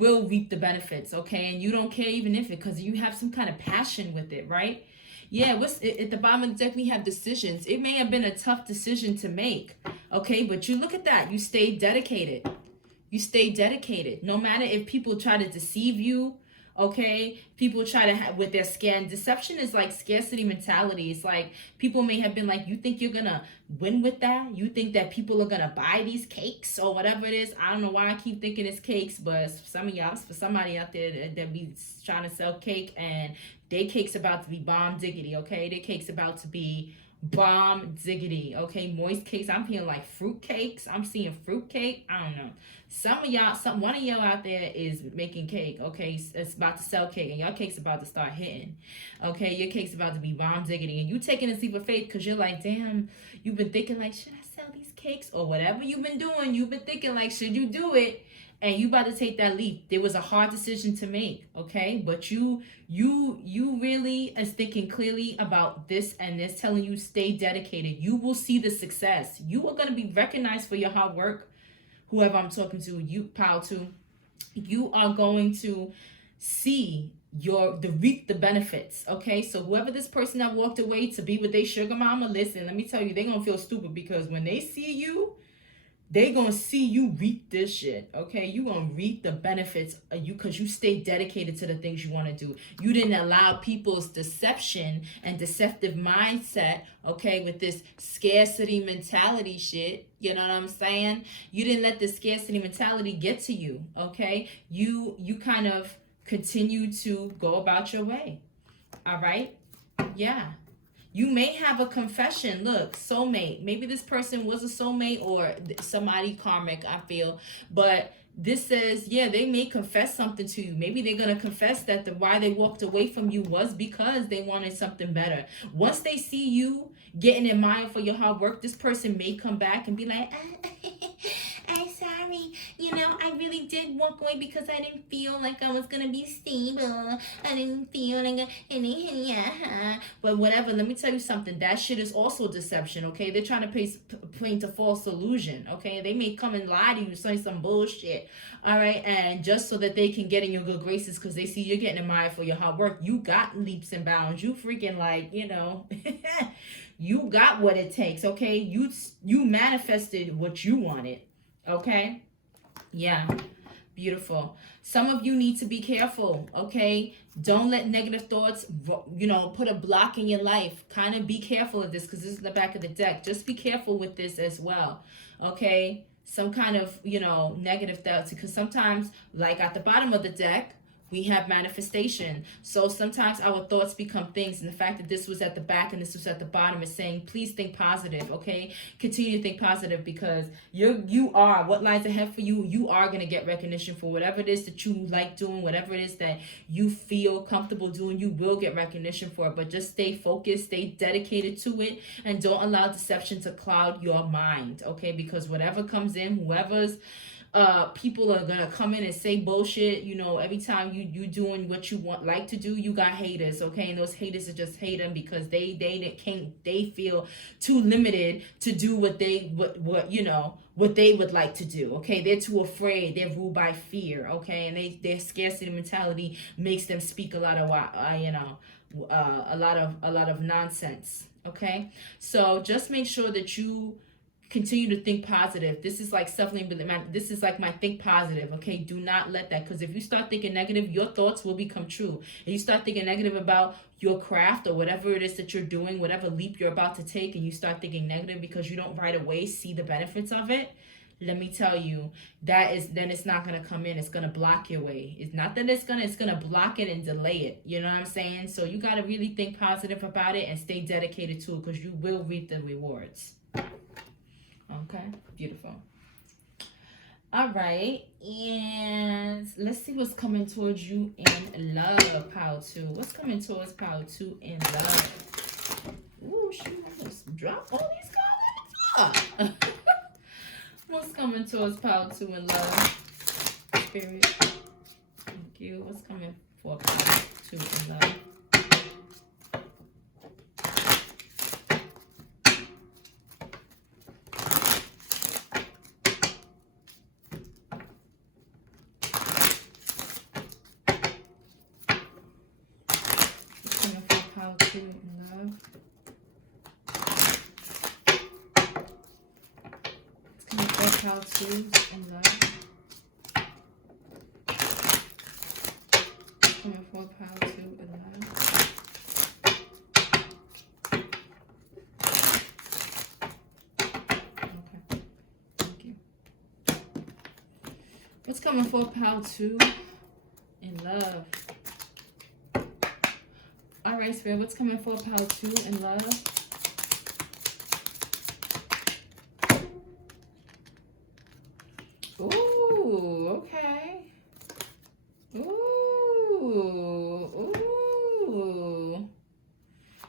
will reap the benefits, okay? And you don't care even if it, because you have some kind of passion with it, right? Yeah, at the bottom of the deck, we have decisions. It may have been a tough decision to make, okay? But you look at that. You stay dedicated. No matter if people try to deceive you, okay? People try to with their deception is like scarcity mentality. It's like people may have been like, you think you're gonna win with that? You think that people are gonna buy these cakes or whatever it is? I don't know why I keep thinking it's cakes, but some of y'all, for somebody out there that be trying to sell cake, and their cake's about to be bomb diggity, okay? Their cake's about to be bomb diggity, okay? Moist cakes. I'm feeling like fruit cakes. I'm seeing fruit cake. I don't know. One of y'all out there is making cake, okay? It's about to sell cake, and y'all cake's about to start hitting, okay? Your cake's about to be bomb diggity, and you taking a leap of faith because you're like, damn, you've been thinking like, should I sell these cakes or whatever you've been doing? You've been thinking like, should you do it? and you about to take that leap. There was a hard decision to make, okay? But you really is thinking clearly about this, and it's telling you stay dedicated. You will see the success. You are going to be recognized for your hard work. Whoever I'm talking to, you pile to, you are going to see reap the benefits. Okay, so whoever this person that walked away to be with their sugar mama, listen, let me tell you, they're gonna feel stupid, because when they see you, they gonna see you reap this shit. Okay, you gonna reap the benefits of you, because you stay dedicated to the things you want to do. You didn't allow people's deception and deceptive mindset, okay, with this scarcity mentality shit. You know what I'm saying? You didn't let the scarcity mentality get to you. Okay, you kind of continue to go about your way. All right, yeah. You may have a confession. Look, soulmate. Maybe this person was a soulmate or somebody karmic, I feel. But this says, yeah, they may confess something to you. Maybe they're going to confess that why they walked away from you was because they wanted something better. Once they see you getting admired for your hard work, this person may come back and be like, I'm sorry. You know, I really did walk away because I didn't feel like I was going to be stable. I didn't feel like but whatever, let me tell you something. That shit is also deception, okay? They're trying to paint a false illusion, okay? They may come and lie to you, say some bullshit, all right? And just so that they can get in your good graces because they see you're getting admired for your hard work. You got leaps and bounds. You freaking like, you know, you got what it takes, okay? You manifested what you wanted, okay? Yeah. Beautiful. Some of you need to be careful, okay? Don't let negative thoughts, you know, put a block in your life. Kind of be careful of this, because this is the back of the deck. Just be careful with this as well, okay? Some kind of, you know, negative thoughts, because sometimes, like at the bottom of the deck, we have manifestation. So sometimes our thoughts become things. And the fact that this was at the back and this was at the bottom is saying, please think positive, okay? Continue to think positive, because you are, what lies ahead for you, you are going to get recognition for whatever it is that you like doing, whatever it is that you feel comfortable doing, you will get recognition for it. But just stay focused, stay dedicated to it, and don't allow deception to cloud your mind, okay? Because whatever comes in, whoever's people are gonna come in and say bullshit. You know, every time you doing what you like to do, you got haters, okay? And those haters are just hating because they feel too limited to do what they would like to do, okay? They're too afraid. They're ruled by fear, okay? And their scarcity mentality makes them speak a lot of a lot of nonsense, okay? So just make sure that you continue to think positive. This is like this is like my think positive, okay? Do not let that, because if you start thinking negative, your thoughts will become true. And you start thinking negative about your craft or whatever it is that you're doing, whatever leap you're about to take, and you start thinking negative because you don't right away see the benefits of it, let me tell you, then it's not going to come in. It's going to block your way. It's not that it's going to block it and delay it. You know what I'm saying? So you got to really think positive about it and stay dedicated to it, because you will reap the rewards. Okay, beautiful. All right, and let's see what's coming towards you in love, Pile 2. What's coming towards Pile 2 in love? Ooh, shoot, I just dropped all these cards on the floor. What's coming towards Pile 2 in love? Spirit. Thank you. What's coming for Pile 2 in love? Pile 2 in love. Coming for Pile 2 in love. Okay, thank you. What's coming for Pile 2 in love? All right, Spirit, what's coming for Pile 2 in love? Ooh, okay. Ooh.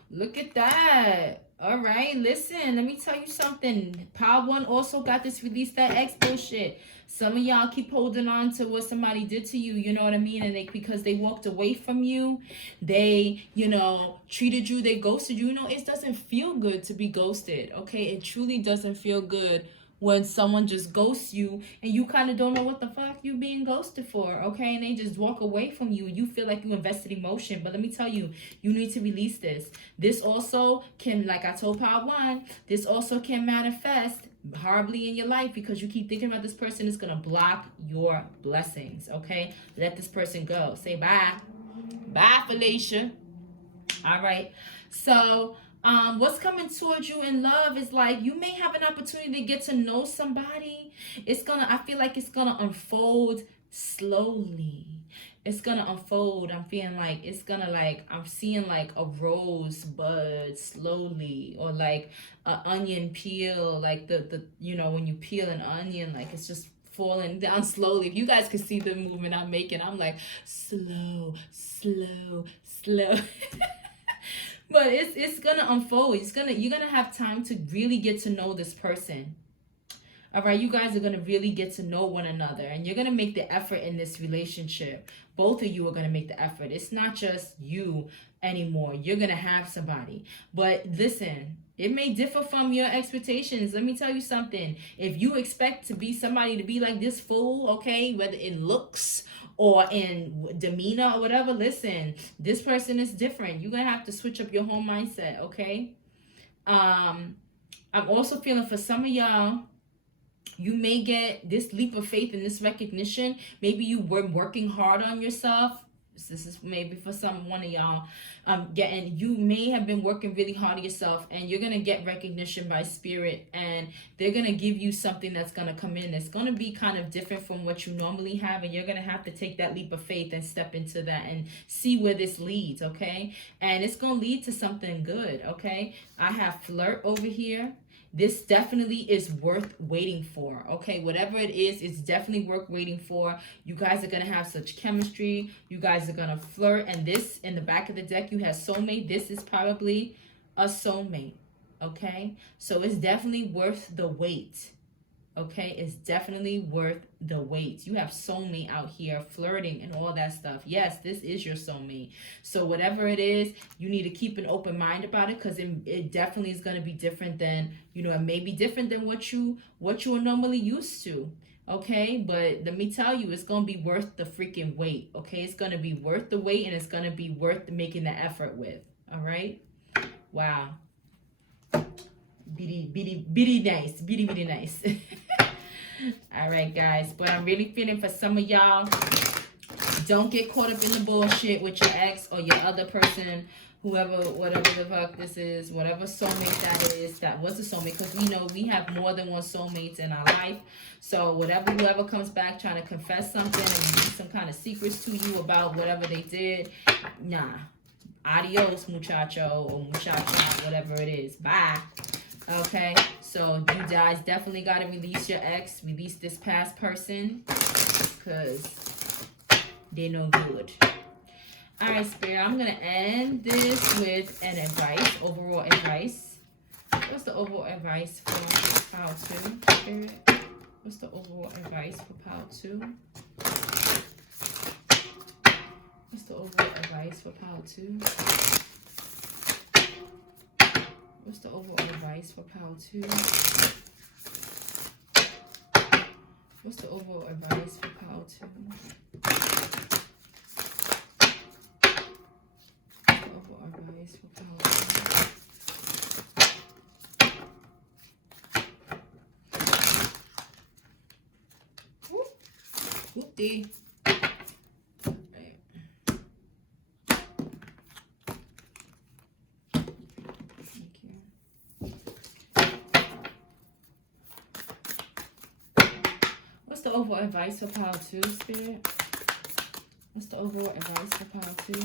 Look at that. All right, listen, let me tell you something. Power one also got this release that X bullshit. Some of y'all keep holding on to what somebody did to you, you know what I mean? And they, because they walked away from you, they, treated you, they ghosted you. It doesn't feel good to be ghosted, okay? It truly doesn't feel good when someone just ghosts you and you kind of don't know what the fuck you being ghosted for, okay? And they just walk away from you. You feel like you invested emotion. But let me tell you, you need to release this. This also can, like I told Power One, this also can manifest horribly in your life because you keep thinking about this person. Is going to block your blessings, okay? Let this person go. Say bye. Bye, Felicia. All right. So what's coming towards you in love is like you may have an opportunity to get to know somebody. I feel like it's gonna unfold slowly. It's gonna unfold. I'm feeling like it's gonna, like, I'm seeing like a rose bud slowly, or like an onion peel, like the when you peel an onion, like it's just falling down slowly. If you guys could see the movement I'm making, I'm like slow, slow, slow. But it's gonna unfold. You're gonna have time to really get to know this person. All right, you guys are gonna really get to know one another, and you're gonna make the effort in this relationship. Both of you are gonna make the effort. It's not just you anymore. You're gonna have somebody. But listen, it may differ from your expectations. Let me tell you something. If you expect to be somebody to be like this fool, okay, whether in looks or in demeanor or whatever, listen, this person is different. You're gonna have to switch up your whole mindset, okay? I'm also feeling for some of y'all, you may get this leap of faith and this recognition. Maybe you were working hard on yourself. This is maybe for one of y'all. You may have been working really hard on yourself, and you're gonna get recognition by spirit, and they're gonna give you something that's gonna come in. It's gonna be kind of different from what you normally have, and you're gonna have to take that leap of faith and step into that and see where this leads, okay? And it's gonna lead to something good, okay? I have flirt over here. This definitely is worth waiting for, okay? Whatever it is, it's definitely worth waiting for. You guys are going to have such chemistry. You guys are going to flirt. And this, in the back of the deck, you have soulmate. This is probably a soulmate, okay? So it's definitely worth the wait, okay? It's definitely worth the wait. You have soulmate out here flirting and all that stuff. Yes, this is your soulmate. So whatever it is, you need to keep an open mind about it, because it definitely is going to be different than, it may be different than what you are normally used to, okay? But let me tell you, it's going to be worth the freaking wait, okay? It's going to be worth the wait, and it's going to be worth making the effort with, all right? Wow. Bitty nice. All right, guys, but I'm really feeling for some of y'all, don't get caught up in the bullshit with your ex or your other person, whatever the fuck this is, whatever soulmate that is. That was a soulmate, because we know we have more than one soulmates in our life. So whoever comes back trying to confess something and release some kind of secrets to you about whatever they did, nah, adios muchacho or muchacha, whatever it is, bye. Okay, so you guys definitely got to release your ex, release this past person, because they're no good. All right, Spirit, I'm going to end this with an advice, overall advice. What's the overall advice for Power 2, Spirit? What's the overall advice for Power 2? What's the overall advice for Power 2? What's the overall advice for Power 2? What's the overall advice for Power 2? What's the overall advice for Power 2? Whoop-dee. What's the overall advice for Power 2, Spirit? What's the overall advice for Power 2?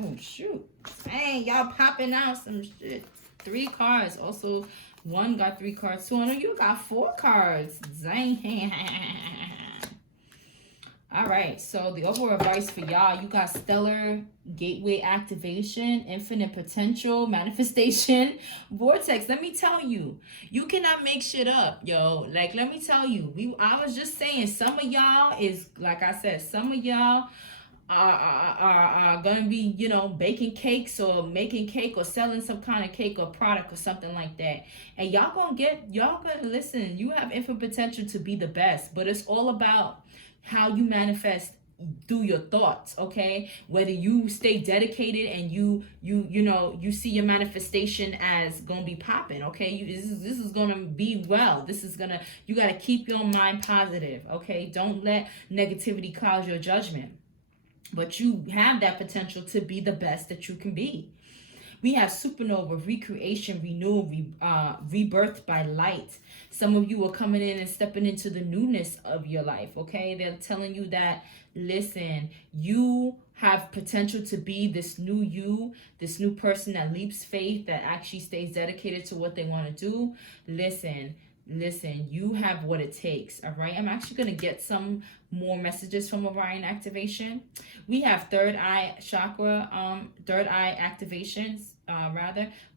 Oh, shoot. Dang, y'all popping out some shit. 3 cards. Also, one got 3 cards. So, you got 4 cards. Dang. All right, so the overall advice for y'all, you got stellar gateway activation, infinite potential, manifestation, vortex. Let me tell you, you cannot make shit up, yo. Like, let me tell you, I was just saying, some of y'all is, like I said, some of y'all are gonna be, you know, baking cakes or making cake or selling some kind of cake or product or something like that. And y'all gonna listen, you have infinite potential to be the best, but it's all about how you manifest through your thoughts, okay? Whether you stay dedicated and you know you see your manifestation as gonna be popping, okay? This is gonna be well. This is gonna, you gotta keep your mind positive, okay? Don't let negativity cloud your judgment. But you have that potential to be the best that you can be. We have supernova, recreation, renewal, rebirth by light. Some of you are coming in and stepping into the newness of your life, okay? They're telling you that, listen, you have potential to be this new you, this new person that leaps faith, that actually stays dedicated to what they want to do. Listen, you have what it takes, all right? I'm actually going to get some more messages from Orion activation. We have third eye chakra, third eye activations,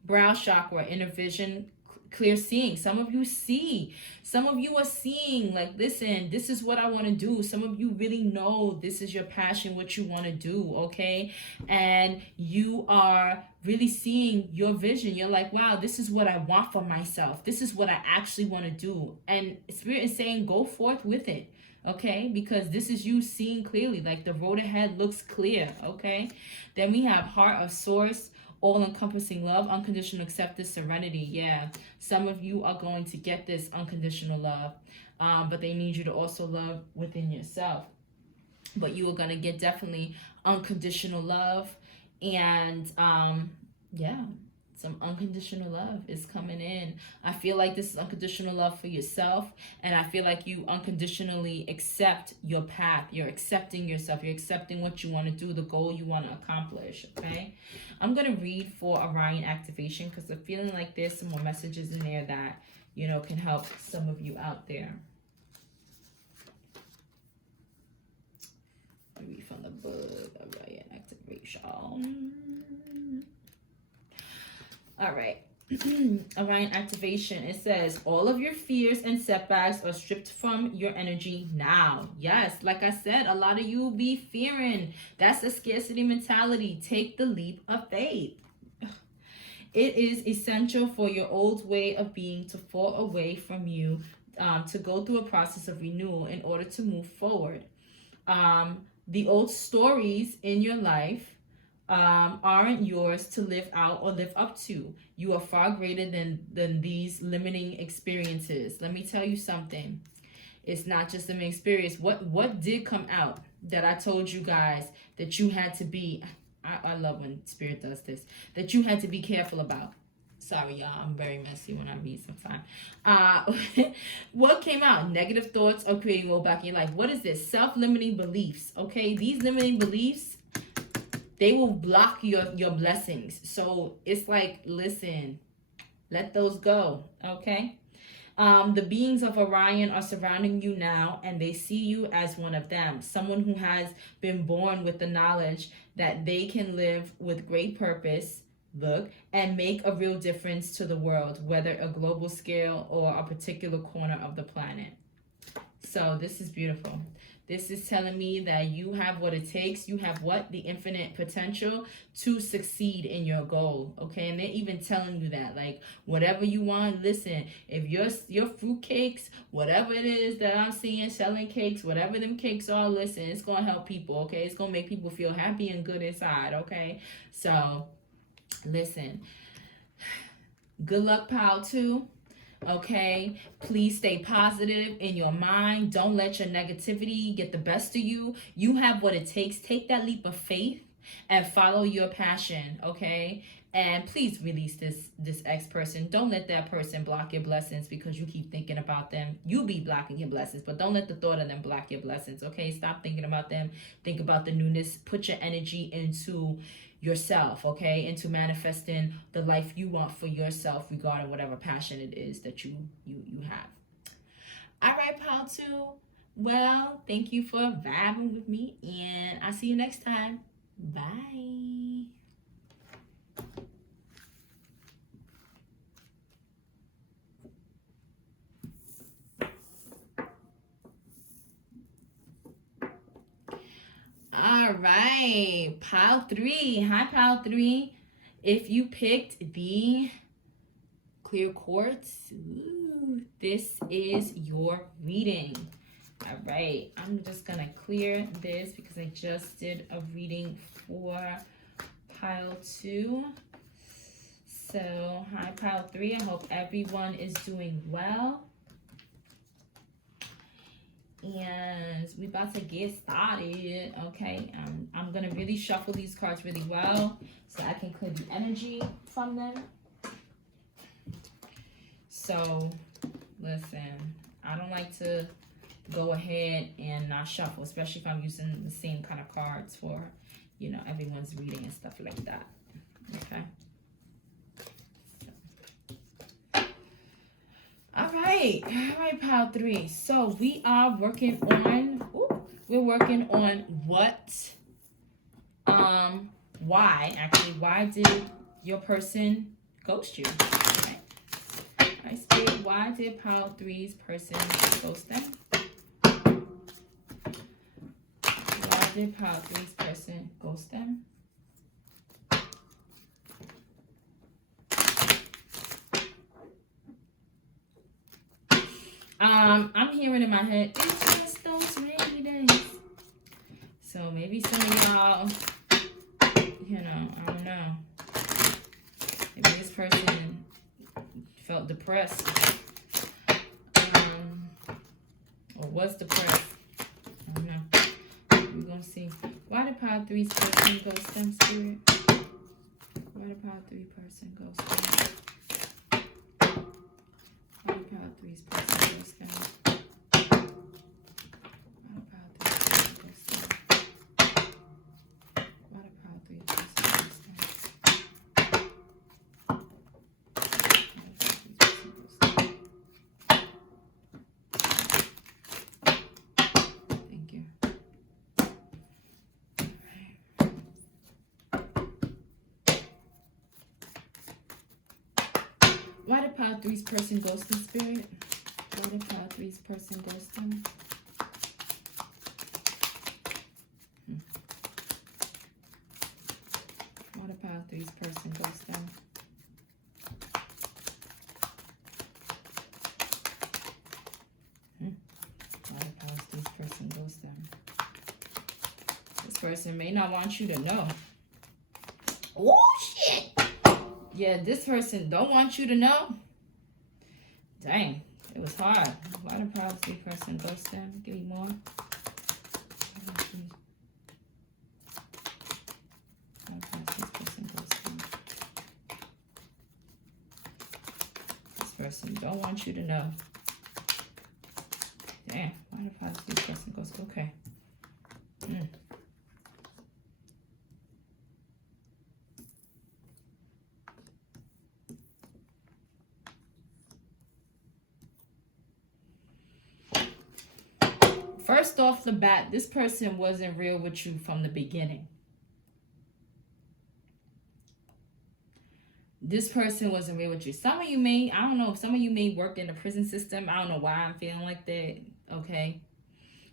brow chakra, inner vision, clear seeing. Some of you see, some of you are seeing, like, listen, this is what I want to do. Some of you really know this is your passion, what you want to do, okay? And you are really seeing your vision. You're like, wow, this is what I want for myself. This is what I actually want to do. And Spirit is saying, go forth with it, okay? Because this is you seeing clearly, like the road ahead looks clear, okay? Then we have heart of source, all-encompassing love, unconditional acceptance, serenity. Yeah, some of you are going to get this unconditional love, but they need you to also love within yourself. But you are going to get definitely unconditional love, and yeah, some unconditional love is coming in. I feel like this is unconditional love for yourself, and I feel like you unconditionally accept your path. You're accepting yourself. You're accepting what you want to do, the goal you want to accomplish, okay? I'm going to read for Orion activation because I'm feeling like there's some more messages in there that, you know, can help some of you out there. Let me read from the book, Orion activation. All right. Orion activation. It says, all of your fears and setbacks are stripped from your energy now. Yes, like I said, a lot of you will be fearing. That's the scarcity mentality. Take the leap of faith. It is essential for your old way of being to fall away from you, to go through a process of renewal in order to move forward. The old stories in your life aren't yours to live out or live up to. You are far greater than these limiting experiences. Let me tell you something. It's not just an experience. What did come out that I told you guys that you had to be, I love when Spirit does this, that you had to be careful about. Sorry, y'all. I'm very messy when I read sometimes. What came out? Negative thoughts are creating rollback back in your life. What is this? Self-limiting beliefs. Okay, these limiting beliefs, they will block your blessings. So it's like, listen, let those go, okay? The beings of Orion are surrounding you now, and they see you as one of them. Someone who has been born with the knowledge that they can live with great purpose, and make a real difference to the world, whether a global scale or a particular corner of the planet. So this is beautiful. This is telling me that you have what it takes. You have the infinite potential to succeed in your goal, okay? And they're even telling you that, like, whatever you want, listen, if your fruit cakes, whatever it is that I'm seeing, selling cakes, whatever them cakes are, listen, it's going to help people, okay? It's going to make people feel happy and good inside, okay? So, listen, good luck, pal, too. Okay, please stay positive in your mind. Don't let your negativity get the best of you. You have what it takes. Take that leap of faith and follow your passion, okay? And please release this ex-person. Don't let that person block your blessings because you keep thinking about them. You be blocking your blessings, but don't let the thought of them block your blessings, okay? Stop thinking about them. Think about the newness. Put your energy into yourself, okay, into manifesting the life you want for yourself, regarding whatever passion it is that you have. All right, pal, 2. Well, thank you for vibing with me, and I'll see you next time. Bye. All right, pile 3. Hi, pile 3. If you picked the clear quartz, ooh, this is your reading. All right, I'm just gonna clear this because I just did a reading for pile 2. So, hi, pile 3. I hope everyone is doing well. And we about to get started. Okay, I'm gonna really shuffle these cards really well so I can clear the energy from them. So listen, I don't like to go ahead and not shuffle, especially if I'm using the same kind of cards for, you know, everyone's reading and stuff like that. Okay. All right, pile 3. So we are working on, we're working on why did your person ghost you? Okay. I said, why did pile 3's person ghost them? Why did pile 3's person ghost them? I'm hearing in my head, it's just those rainy days. So maybe some of y'all, you know, I don't know. Maybe this person felt depressed. Or was depressed. I don't know. We're gonna see. Why did pile 3's person ghost them, spirit? Why did pile 3 person ghost them? Why did pile 3's person ghost them? Why did pile 3's person ghost them, spirit? Why did pile 3's person ghost them? Why did pile 3's person ghost them? Why did pile 3's person ghost them? This person may not want you to know. Oh, shit! Yeah, this person don't want you to know. Dang, it was hard. Why did pile 3 person ghost them? Give me more. This person don't want you to know. Damn, why did pile 3 person ghost? Okay. First off the bat, this person wasn't real with you from the beginning. This person wasn't real with you. Some of you may, I don't know, some of you may work in the prison system. I don't know why I'm feeling like that, okay?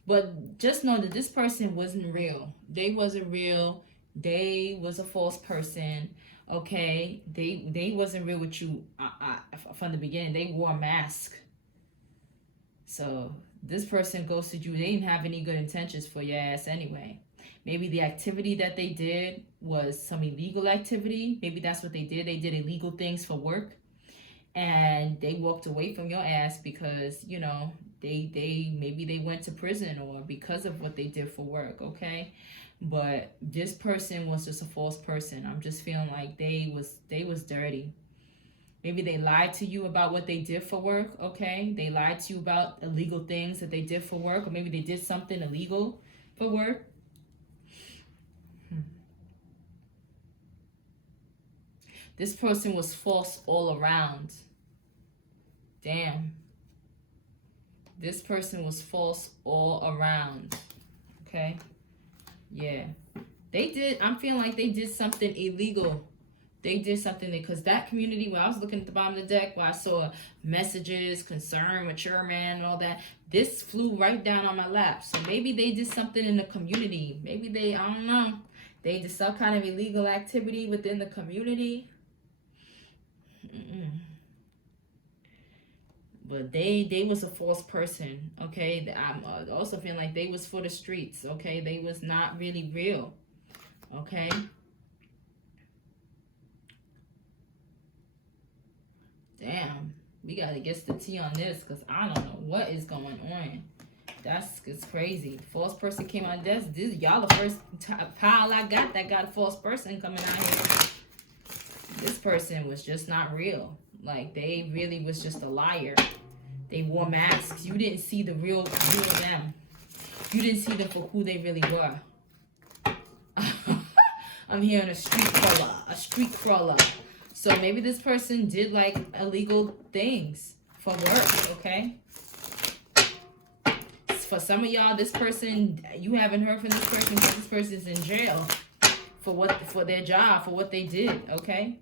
But just know that this person wasn't real. They wasn't real. They was a false person, okay? They wasn't real with you from the beginning. They wore a mask. So this person ghosted you. They didn't have any good intentions for your ass anyway. Maybe the activity that they did was some illegal activity. Maybe that's what they did. They did illegal things for work. And they walked away from your ass because, you know, maybe they went to prison or because of what they did for work, okay? But this person was just a false person. I'm just feeling like they was dirty. Maybe they lied to you about what they did for work, okay? They lied to you about illegal things that they did for work, or maybe they did something illegal for work. This person was false all around. Damn. This person was false all around. Okay? Yeah. They did, I'm feeling like they did something illegal. They did something because that community, where I was looking at the bottom of the deck, where I saw messages, concern, mature man, and all that, this flew right down on my lap. So maybe they did something in the community. Maybe they, I don't know, they did some kind of illegal activity within the community. But they was a false person, okay? I'm also feeling like they was for the streets, okay? They was not really real, okay? Damn, we gotta get the tea on this because I don't know what is going on. It's crazy. False person came on this. Y'all the first pile I got that got a false person coming out here. This person was just not real. Like, they really was just a liar. They wore masks. You didn't see the real them. You didn't see them for who they really were. I'm hearing a street crawler. So maybe this person did like illegal things for work, okay? For some of y'all, this person, you haven't heard from this person because this person's in jail for their job, for what they did, okay?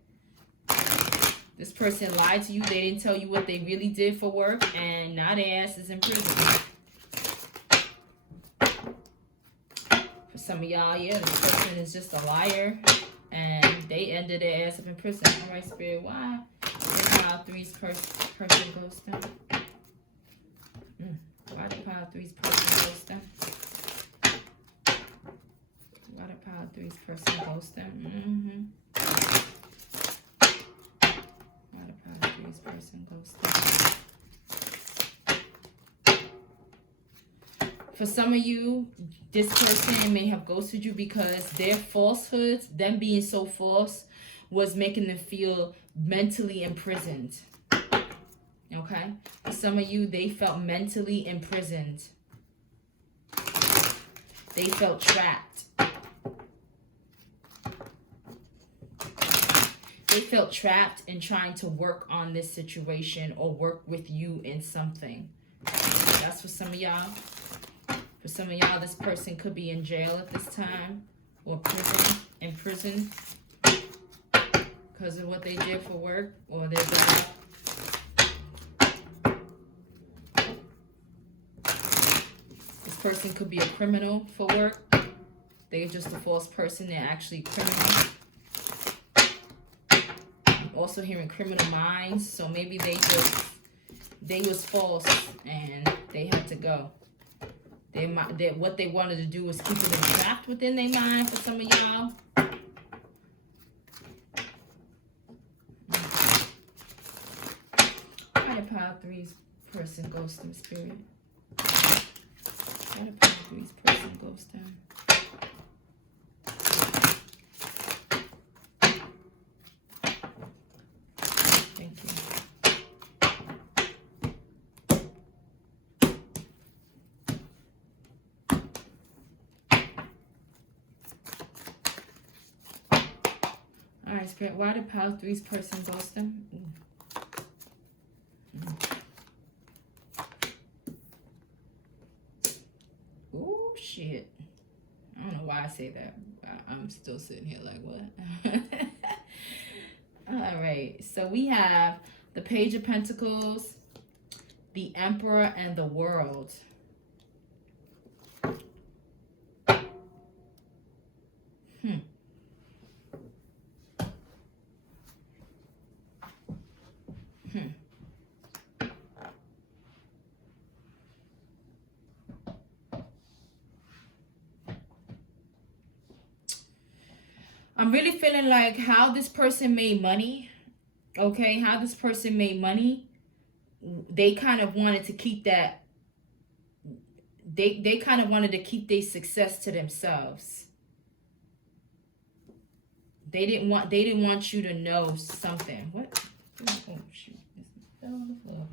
This person lied to you. They didn't tell you what they really did for work, and now their ass is in prison. For some of y'all, yeah, this person is just a liar, and they ended their ass up in prison. All right, Spirit, why did pile three's person ghost them? Why did pile three's person ghost them? Why did pile three's person ghost them? Why did pile three's person ghost them? For some of you, this person may have ghosted you because their falsehoods, them being so false, was making them feel mentally imprisoned. Okay? For some of you, they felt mentally imprisoned. They felt trapped. They felt trapped in trying to work on this situation or work with you in something. That's for some of y'all. For some of y'all, this person could be in jail at this time or in prison because of what they did for work or their job. This person could be a criminal for work. They're just a false person. They're actually criminal. Also hearing criminal minds. So maybe they was false and they had to go. What they wanted to do was keep them trapped within their mind for some of y'all. Why did pile three's person ghost them, Spirit? Why did pile three's person ghost them? Thank you. Alright, Spirit, why did pile three's person ghost them? Oh, shit. I don't know why I say that. I'm still sitting here like, what? Alright, so we have the Page of Pentacles, the Emperor, and the World. I'm really feeling like how this person made money, okay? How this person made money, they kind of wanted to keep that, they kind of wanted to keep their success to themselves. They didn't want you to know something. What? Oh, shoot. This fell on the floor.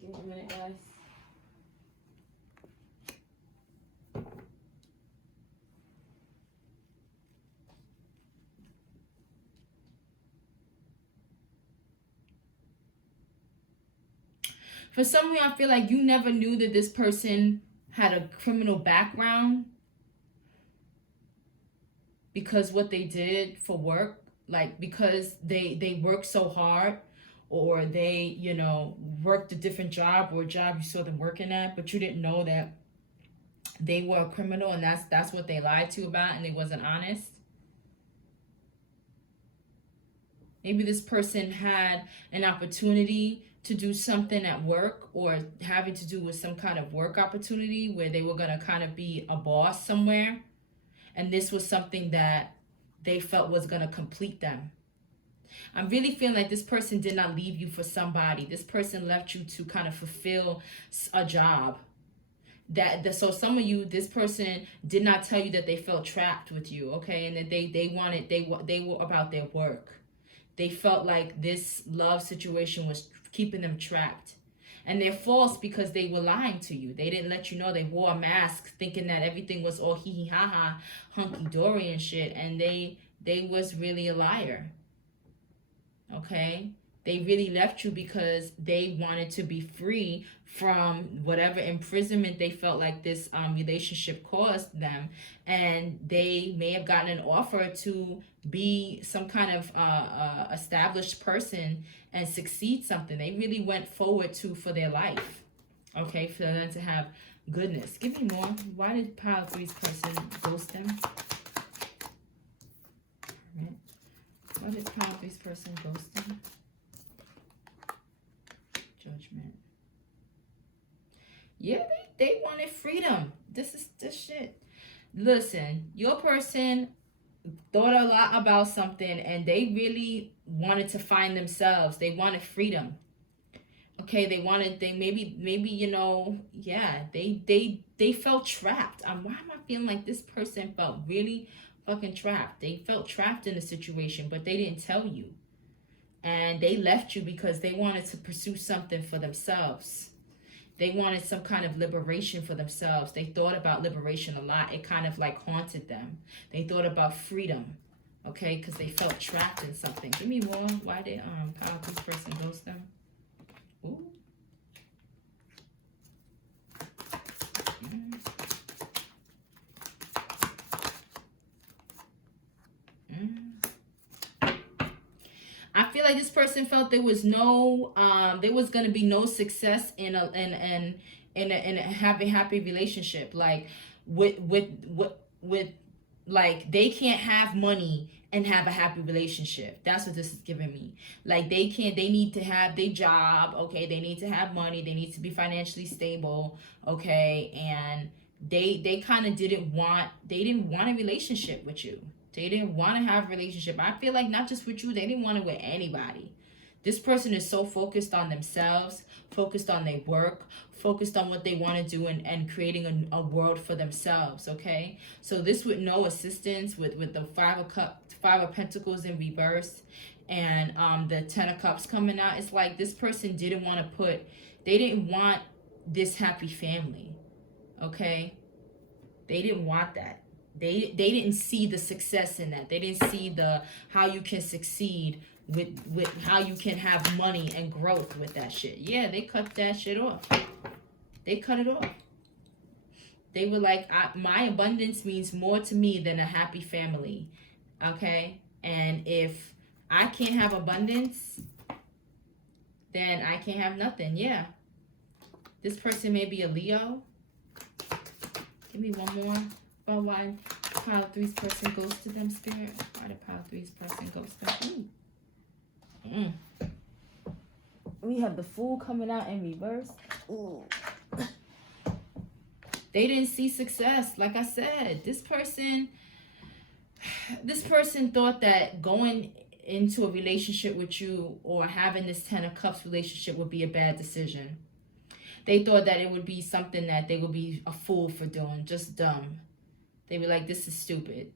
Give me a minute, guys. For some reason, I feel like you never knew that this person had a criminal background because what they did for work, like because they worked so hard, or they, you know, worked a different job or a job you saw them working at, but you didn't know that they were a criminal, and that's what they lied to you about, and they wasn't honest. Maybe this person had an opportunity to do something at work, or having to do with some kind of work opportunity where they were going to kind of be a boss somewhere, and this was something that they felt was going to complete them. I'm really feeling like this person did not leave you for somebody. This person left you to kind of fulfill a job. So some of you, this person did not tell you that they felt trapped with you, okay, and that they were about their work. They felt like this love situation was keeping them trapped. And they're false because they were lying to you. They didn't let you know. They wore a mask thinking that everything was all hee hee ha ha, hunky-dory and shit. And they was really a liar. Okay? They really left you because they wanted to be free from whatever imprisonment they felt like this relationship caused them. And they may have gotten an offer to be some kind of established person and succeed something. They really went forward for their life. Okay, for them to have goodness. Give me more. Why did Pile 3's person ghost them? Right. Why did Pile 3's person ghost them? Judgment. Yeah, they wanted freedom. This shit. Listen, your person thought a lot about something, and they really wanted to find themselves. They wanted freedom. Okay, maybe you know, yeah, they felt trapped. Why am I feeling like this person felt really fucking trapped? They felt trapped in a situation, but they didn't tell you. And they left you because they wanted to pursue something for themselves. They wanted some kind of liberation for themselves. They thought about liberation a lot. It kind of like haunted them. They thought about freedom, okay, because they felt trapped in something. Give me more. Why did Pile 3's person ghost them? Ooh. I feel like this person felt there was no, there was gonna be no success in a happy relationship. Like with like they can't have money and have a happy relationship. That's what this is giving me. Like they need to have their job, okay? They need to have money. They need to be financially stable, okay? And they kind of didn't want a relationship with you. They didn't want to have a relationship. I feel like not just with you, they didn't want it with anybody. This person is so focused on themselves, focused on their work, focused on what they want to do, and creating a world for themselves, okay? So this with no assistance, with the Five of Pentacles in reverse, and the Ten of Cups coming out, it's like this person didn't want this happy family, okay? They didn't want that. They didn't see the success in that. They didn't see how you can succeed with how you can have money and growth with that shit. Yeah, they cut that shit off. They cut it off. They were like, my abundance means more to me than a happy family. Okay? And if I can't have abundance, then I can't have nothing. Yeah. This person may be a Leo. Give me one more. Oh, why Pile 3's person goes to them, Spirit? Why did Pile 3's person ghost them? We have the Fool coming out in reverse. Ooh. They didn't see success. Like I said, this person thought that going into a relationship with you or having this Ten of Cups relationship would be a bad decision. They thought that it would be something that they would be a fool for doing, just dumb. They were like, this is stupid.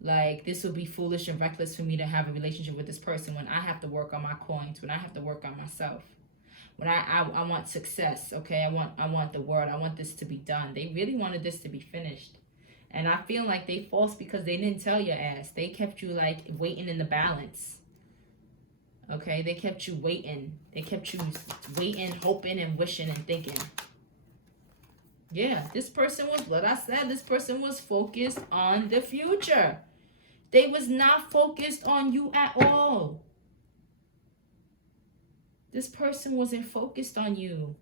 Like, this would be foolish and reckless for me to have a relationship with this person when I have to work on my coins, when I have to work on myself. When I want success, okay? I want the word. I want this to be done. They really wanted this to be finished. And I feel like they false because they didn't tell your ass. They kept you, like, waiting in the balance. Okay, they kept you waiting. They kept you waiting, hoping, and wishing and thinking. Yeah, this person was, what I said, this person was focused on the future. They was not focused on you at all. This person wasn't focused on you.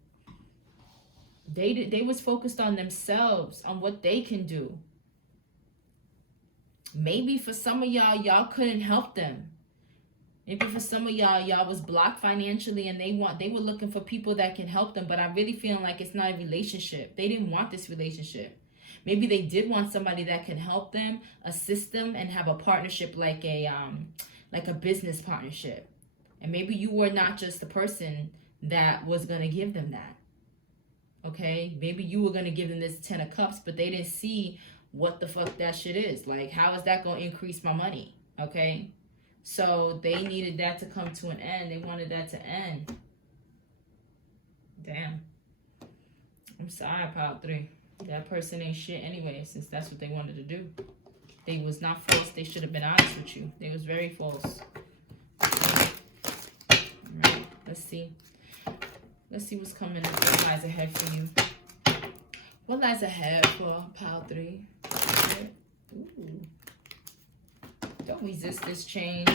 They was focused on themselves, on what they can do. Maybe for some of y'all couldn't help them. Maybe for some of y'all was blocked financially, and they were looking for people that can help them. But I really feel like it's not a relationship. They didn't want this relationship. Maybe they did want somebody that can help them, assist them, and have a partnership like a business partnership. And maybe you were not just the person that was gonna give them that. Okay, maybe you were gonna give them this 10 of cups, but they didn't see what the fuck that shit is. Like, how is that gonna increase my money? Okay. So they needed that to come to an end. They wanted that to end. Damn. I'm sorry, pile 3. That person ain't shit anyway, since that's what they wanted to do. They was not false. They should have been honest with you. They was very false. All right. Let's see. Let's see what's coming up. What lies ahead for you? What lies ahead for pile 3? Ooh. Don't resist this change.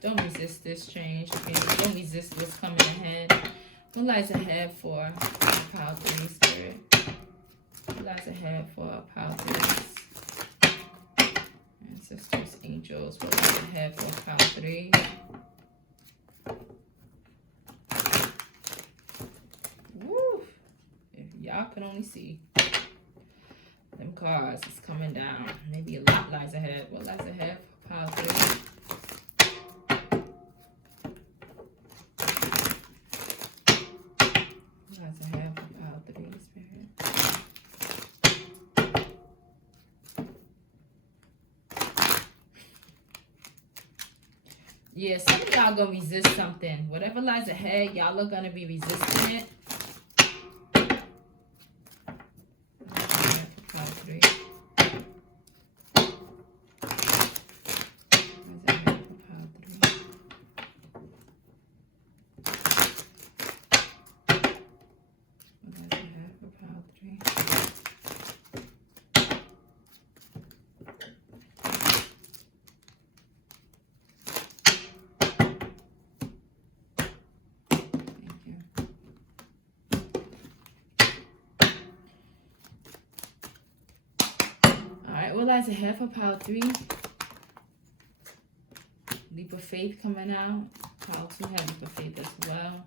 Don't resist this change. Okay? Don't resist what's coming ahead. What lies ahead for pile 3, Spirit? What lies ahead for pile 3? Ancestors, angels. What lies ahead for pile 3? Woo! If y'all can only see. Them cards is coming down. Maybe a lot lies ahead. What lies ahead for pile 3? What lies ahead for pile 3, Spirit? Yeah, some of y'all gonna resist something. Whatever lies ahead, y'all are gonna be resisting it. What lies ahead for pile 3? Leap of faith coming out. Pile 2 had leap of faith as well.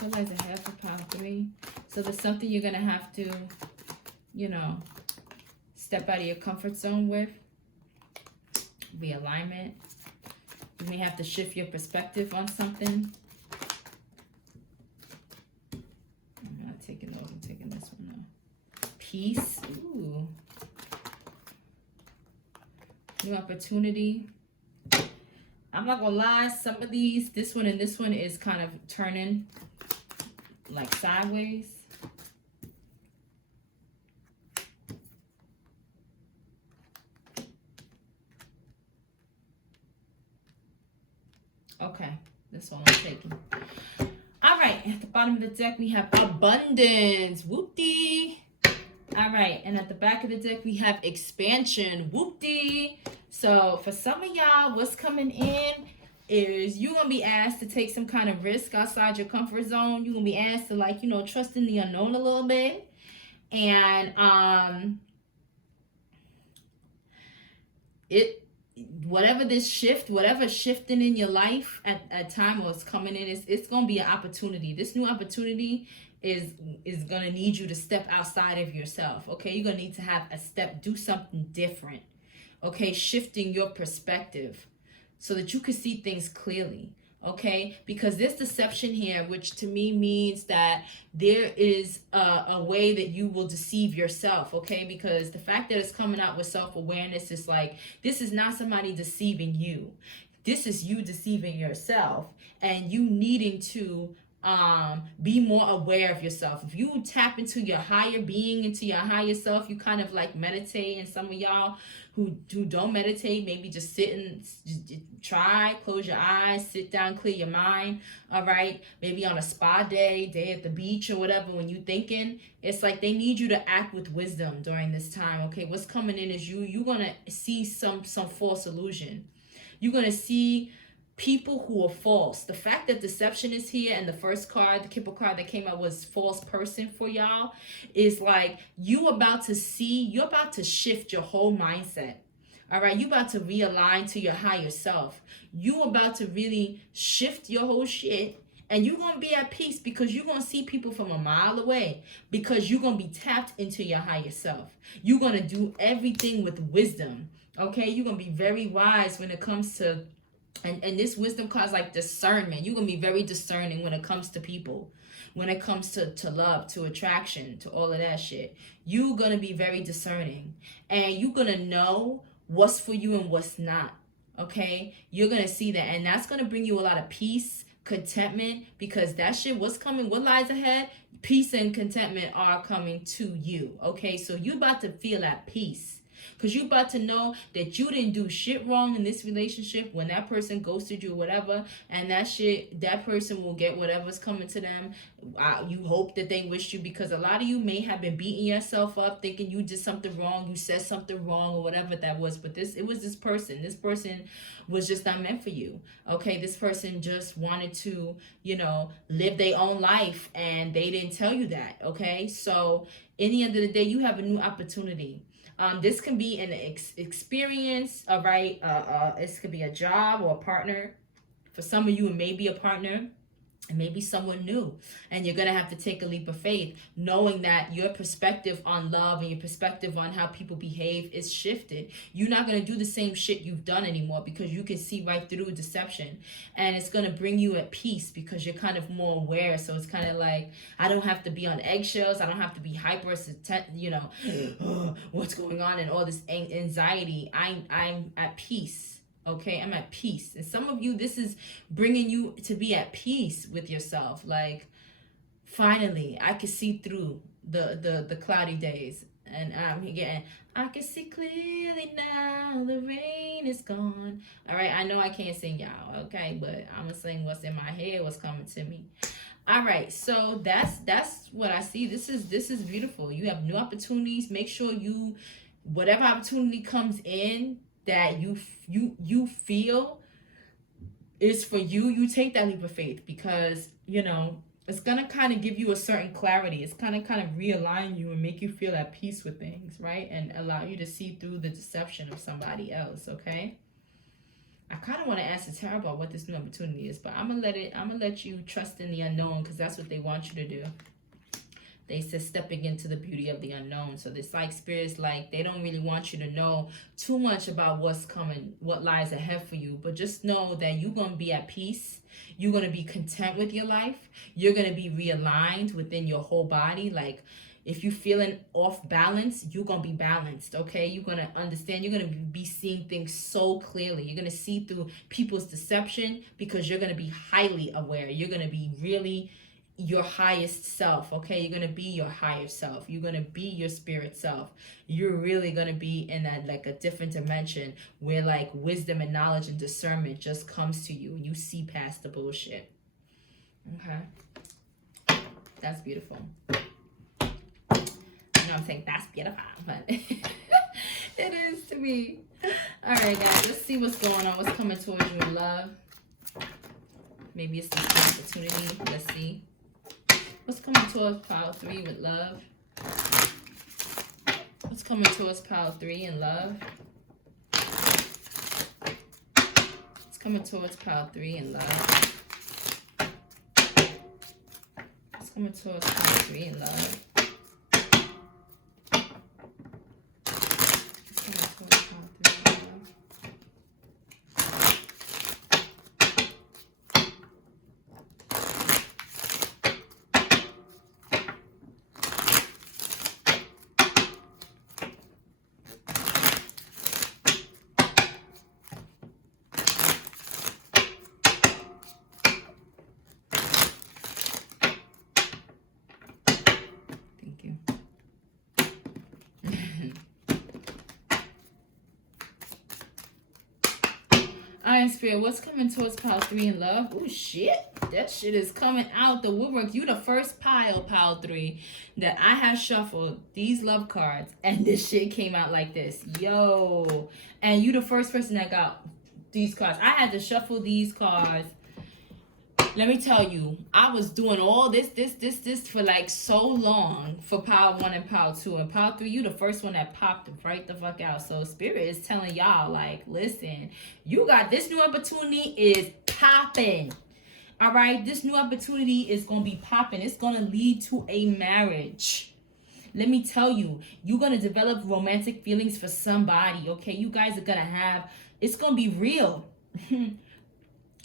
What lies ahead for pile 3? So there's something you're going to have to, step out of your comfort zone with. Realignment. You may have to shift your perspective on something. I'm not taking those. I'm taking this one off. Peace. Ooh. New opportunity. I'm not gonna lie, some of these, this one and this one is kind of turning like sideways. Okay, this one I'm taking. All right, at the bottom of the deck we have abundance. Whoop-dee. All right, and at the back of the deck, we have expansion. Whoop-dee. So for some of y'all, what's coming in is you're going to be asked to take some kind of risk outside your comfort zone. You're going to be asked to, trust in the unknown a little bit. And whatever shifting in your life at time was coming in, it's going to be an opportunity. This new opportunity is going to need you to step outside of yourself. Okay, you're going to need to have a step, do something different. Okay, shifting your perspective so that you can see things clearly. Okay, because this deception here, which to me means that there is a way that you will deceive yourself. Okay, because the fact that it's coming out with self-awareness is like, this is not somebody deceiving you. This is you deceiving yourself and you needing to be more aware of yourself. If you tap into your higher being, into your higher self, you kind of like meditate, and some of y'all who don't meditate, maybe just sit and try, close your eyes, sit down, clear your mind. All right, maybe on a spa day at the beach or whatever, when you thinking, it's like they need you to act with wisdom during this time. Okay, what's coming in is you're gonna see some false illusion. You're gonna see people who are false. The fact that deception is here, and the first card, the Kipper card that came out, was false person for y'all, is like you're about to shift your whole mindset. All right, you about to realign to your higher self. You about to really shift your whole shit, and you're going to be at peace because you're going to see people from a mile away, because you're going to be tapped into your higher self. You're going to do everything with wisdom. Okay, you're going to be very wise when it comes to, and this wisdom card's like discernment. You're going to be very discerning when it comes to people, when it comes to love, to attraction, to all of that shit. You're going to be very discerning, and you're going to know what's for you and what's not. Okay, you're going to see that, and that's going to bring you a lot of peace, contentment, because that shit, what's coming, what lies ahead, peace and contentment are coming to you. Okay, so you about to feel at peace, because you about to know that you didn't do shit wrong in this relationship when that person ghosted you or whatever, and that person will get whatever's coming to them. You hope that they wish you, because a lot of you may have been beating yourself up thinking you did something wrong, you said something wrong or whatever that was, but it was this person. This person was just not meant for you. Okay, this person just wanted to, live their own life, and they didn't tell you that. Okay, so in the end of the day, you have a new opportunity. This can be an experience, all right? This could be a job or a partner. For some of you, it may be a partner, and maybe someone new. And you're going to have to take a leap of faith, knowing that your perspective on love and your perspective on how people behave is shifted. You're not going to do the same shit you've done anymore, because you can see right through deception. And it's going to bring you at peace because you're kind of more aware. So it's kind of like, I don't have to be on eggshells. I don't have to be hyper, what's going on and all this anxiety. I'm at peace. Okay, I'm at peace. And some of you, this is bringing you to be at peace with yourself. Like, finally, I can see through the cloudy days. And I can see clearly now, the rain is gone. All right, I know I can't sing, y'all, okay? But I'm going to sing what's in my head, what's coming to me. All right, so that's what I see. This is beautiful. You have new opportunities. Make sure whatever opportunity comes in, that you feel is for you, you take that leap of faith, because it's gonna kind of give you a certain clarity. It's kind of realign you and make you feel at peace with things, right? And allow you to see through the deception of somebody else. Okay, I kind of want to ask the tarot about what this new opportunity is, but I'm gonna let you trust in the unknown, because that's what they want you to do. They said stepping into the beauty of the unknown. So this spirits, they don't really want you to know too much about what's coming, what lies ahead for you. But just know that you're going to be at peace. You're going to be content with your life. You're going to be realigned within your whole body. Like, if you're feeling off balance, you're going to be balanced, okay? You're going to understand. You're going to be seeing things so clearly. You're going to see through people's deception, because you're going to be highly aware. You're going to be really your highest self. Okay, you're gonna be your higher self. You're gonna be your spirit self. You're really gonna be in that a different dimension where wisdom and knowledge and discernment just comes to you, and you see past the bullshit. Okay, that's beautiful. I'm saying that's beautiful, but it is to me. All right, guys, let's see what's going on, what's coming towards you in love. Maybe it's an opportunity. Let's see. What's coming towards pile 3 with love? What's coming towards pile 3 in love? What's coming towards pile 3 in love? What's coming towards pile 3 in love? What's coming towards pile 3 in love? All right, Spirit, what's coming towards pile 3 in love? Oh, shit. That shit is coming out the woodwork. You the first pile 3, that I have shuffled these love cards, and this shit came out like this. Yo. And you the first person that got these cards. I had to shuffle these cards. Let me tell you, I was doing all this for like so long for pile 1 and pile 2. And pile 3, you the first one that popped right the fuck out. So Spirit is telling y'all, like, listen, you got this new opportunity is popping. All right, this new opportunity is going to be popping. It's going to lead to a marriage. Let me tell you, you're going to develop romantic feelings for somebody, okay? You guys are going to have, it's going to be real.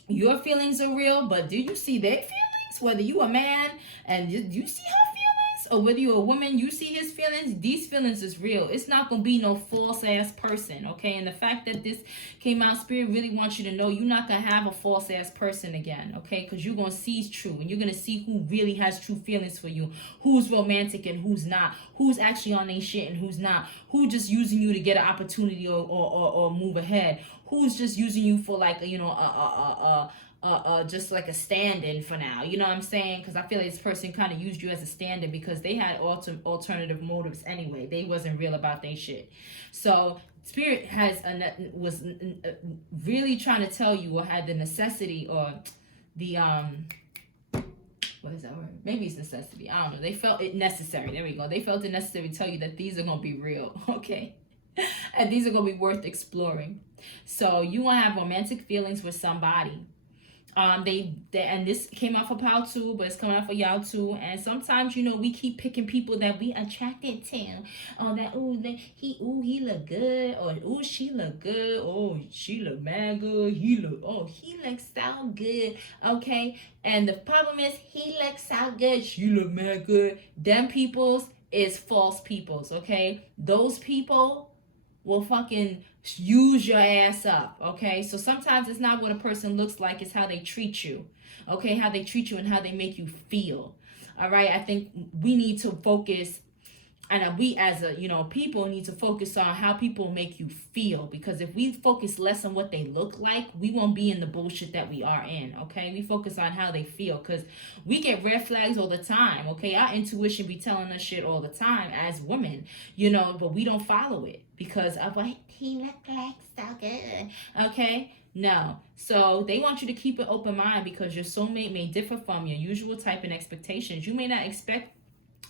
Your feelings are real, but do you see their feelings? Whether you a man and you see her feelings, or whether you're a woman, you see his feelings, these feelings is real. It's not going to be no false ass person, okay? And the fact that this came out, Spirit really wants you to know you're not going to have a false ass person again, okay? Because you're going to see true, and you're going to see who really has true feelings for you, who's romantic and who's not, who's actually on their shit and who's not, who just using you to get an opportunity or move ahead, who's just using you for like, you know, just like a stand-in for now. You know what I'm saying? Because I feel like this person kind of used you as a stand-in because they had alternative motives anyway. They wasn't real about their shit. So Spirit was really trying to tell you, or had the necessity, or the what is that word? Maybe it's necessity. I don't know. They felt it necessary. There we go. They felt it necessary to tell you that these are gonna be real. Okay. And these are going to be worth exploring. So you want to have romantic feelings with somebody. They and this came out for pile 2, but it's coming out for y'all too. And sometimes, you know, we keep picking people that we attracted to. Oh, that he look good, or ooh, she look good, oh, she look mad good, he looks so good, okay. And the problem is, he looks so good, she look mad good. Them peoples is false peoples, okay. Those people will fucking use your ass up, okay? So sometimes it's not what a person looks like, it's how they treat you, okay? How they treat you and how they make you feel, all right? I think we need to focus, and we as a, you know, people need to focus on how people make you feel, because if we focus less on what they look like, we won't be in the bullshit that we are in, okay? We focus on how they feel, because we get red flags all the time, okay? Our intuition be telling us shit all the time as women, you know, but we don't follow it because of what he look like so good, okay? No. So they want you to keep an open mind, because your soulmate may differ from your usual type and expectations. You may not expect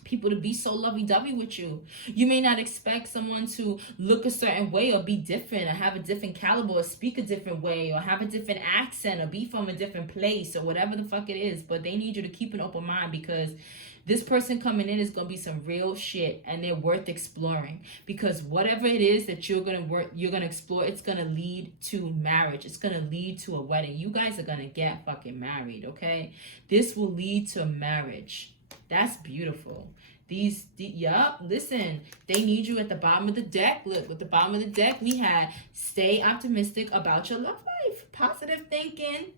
people to be so lovey-dovey with you. You may not expect someone to look a certain way, or be different, or have a different caliber, or speak a different way, or have a different accent, or be from a different place, or whatever the fuck it is. But they need you to keep an open mind, because this person coming in is going to be some real shit, and they're worth exploring, because whatever it is that you're going to explore, it's going to lead to marriage. It's going to lead to a wedding. You guys are going to get fucking married, okay? This will lead to marriage. That's beautiful. Listen, they need you at the bottom of the deck. Look, at the bottom of the deck, we had stay optimistic about your love life. Positive thinking,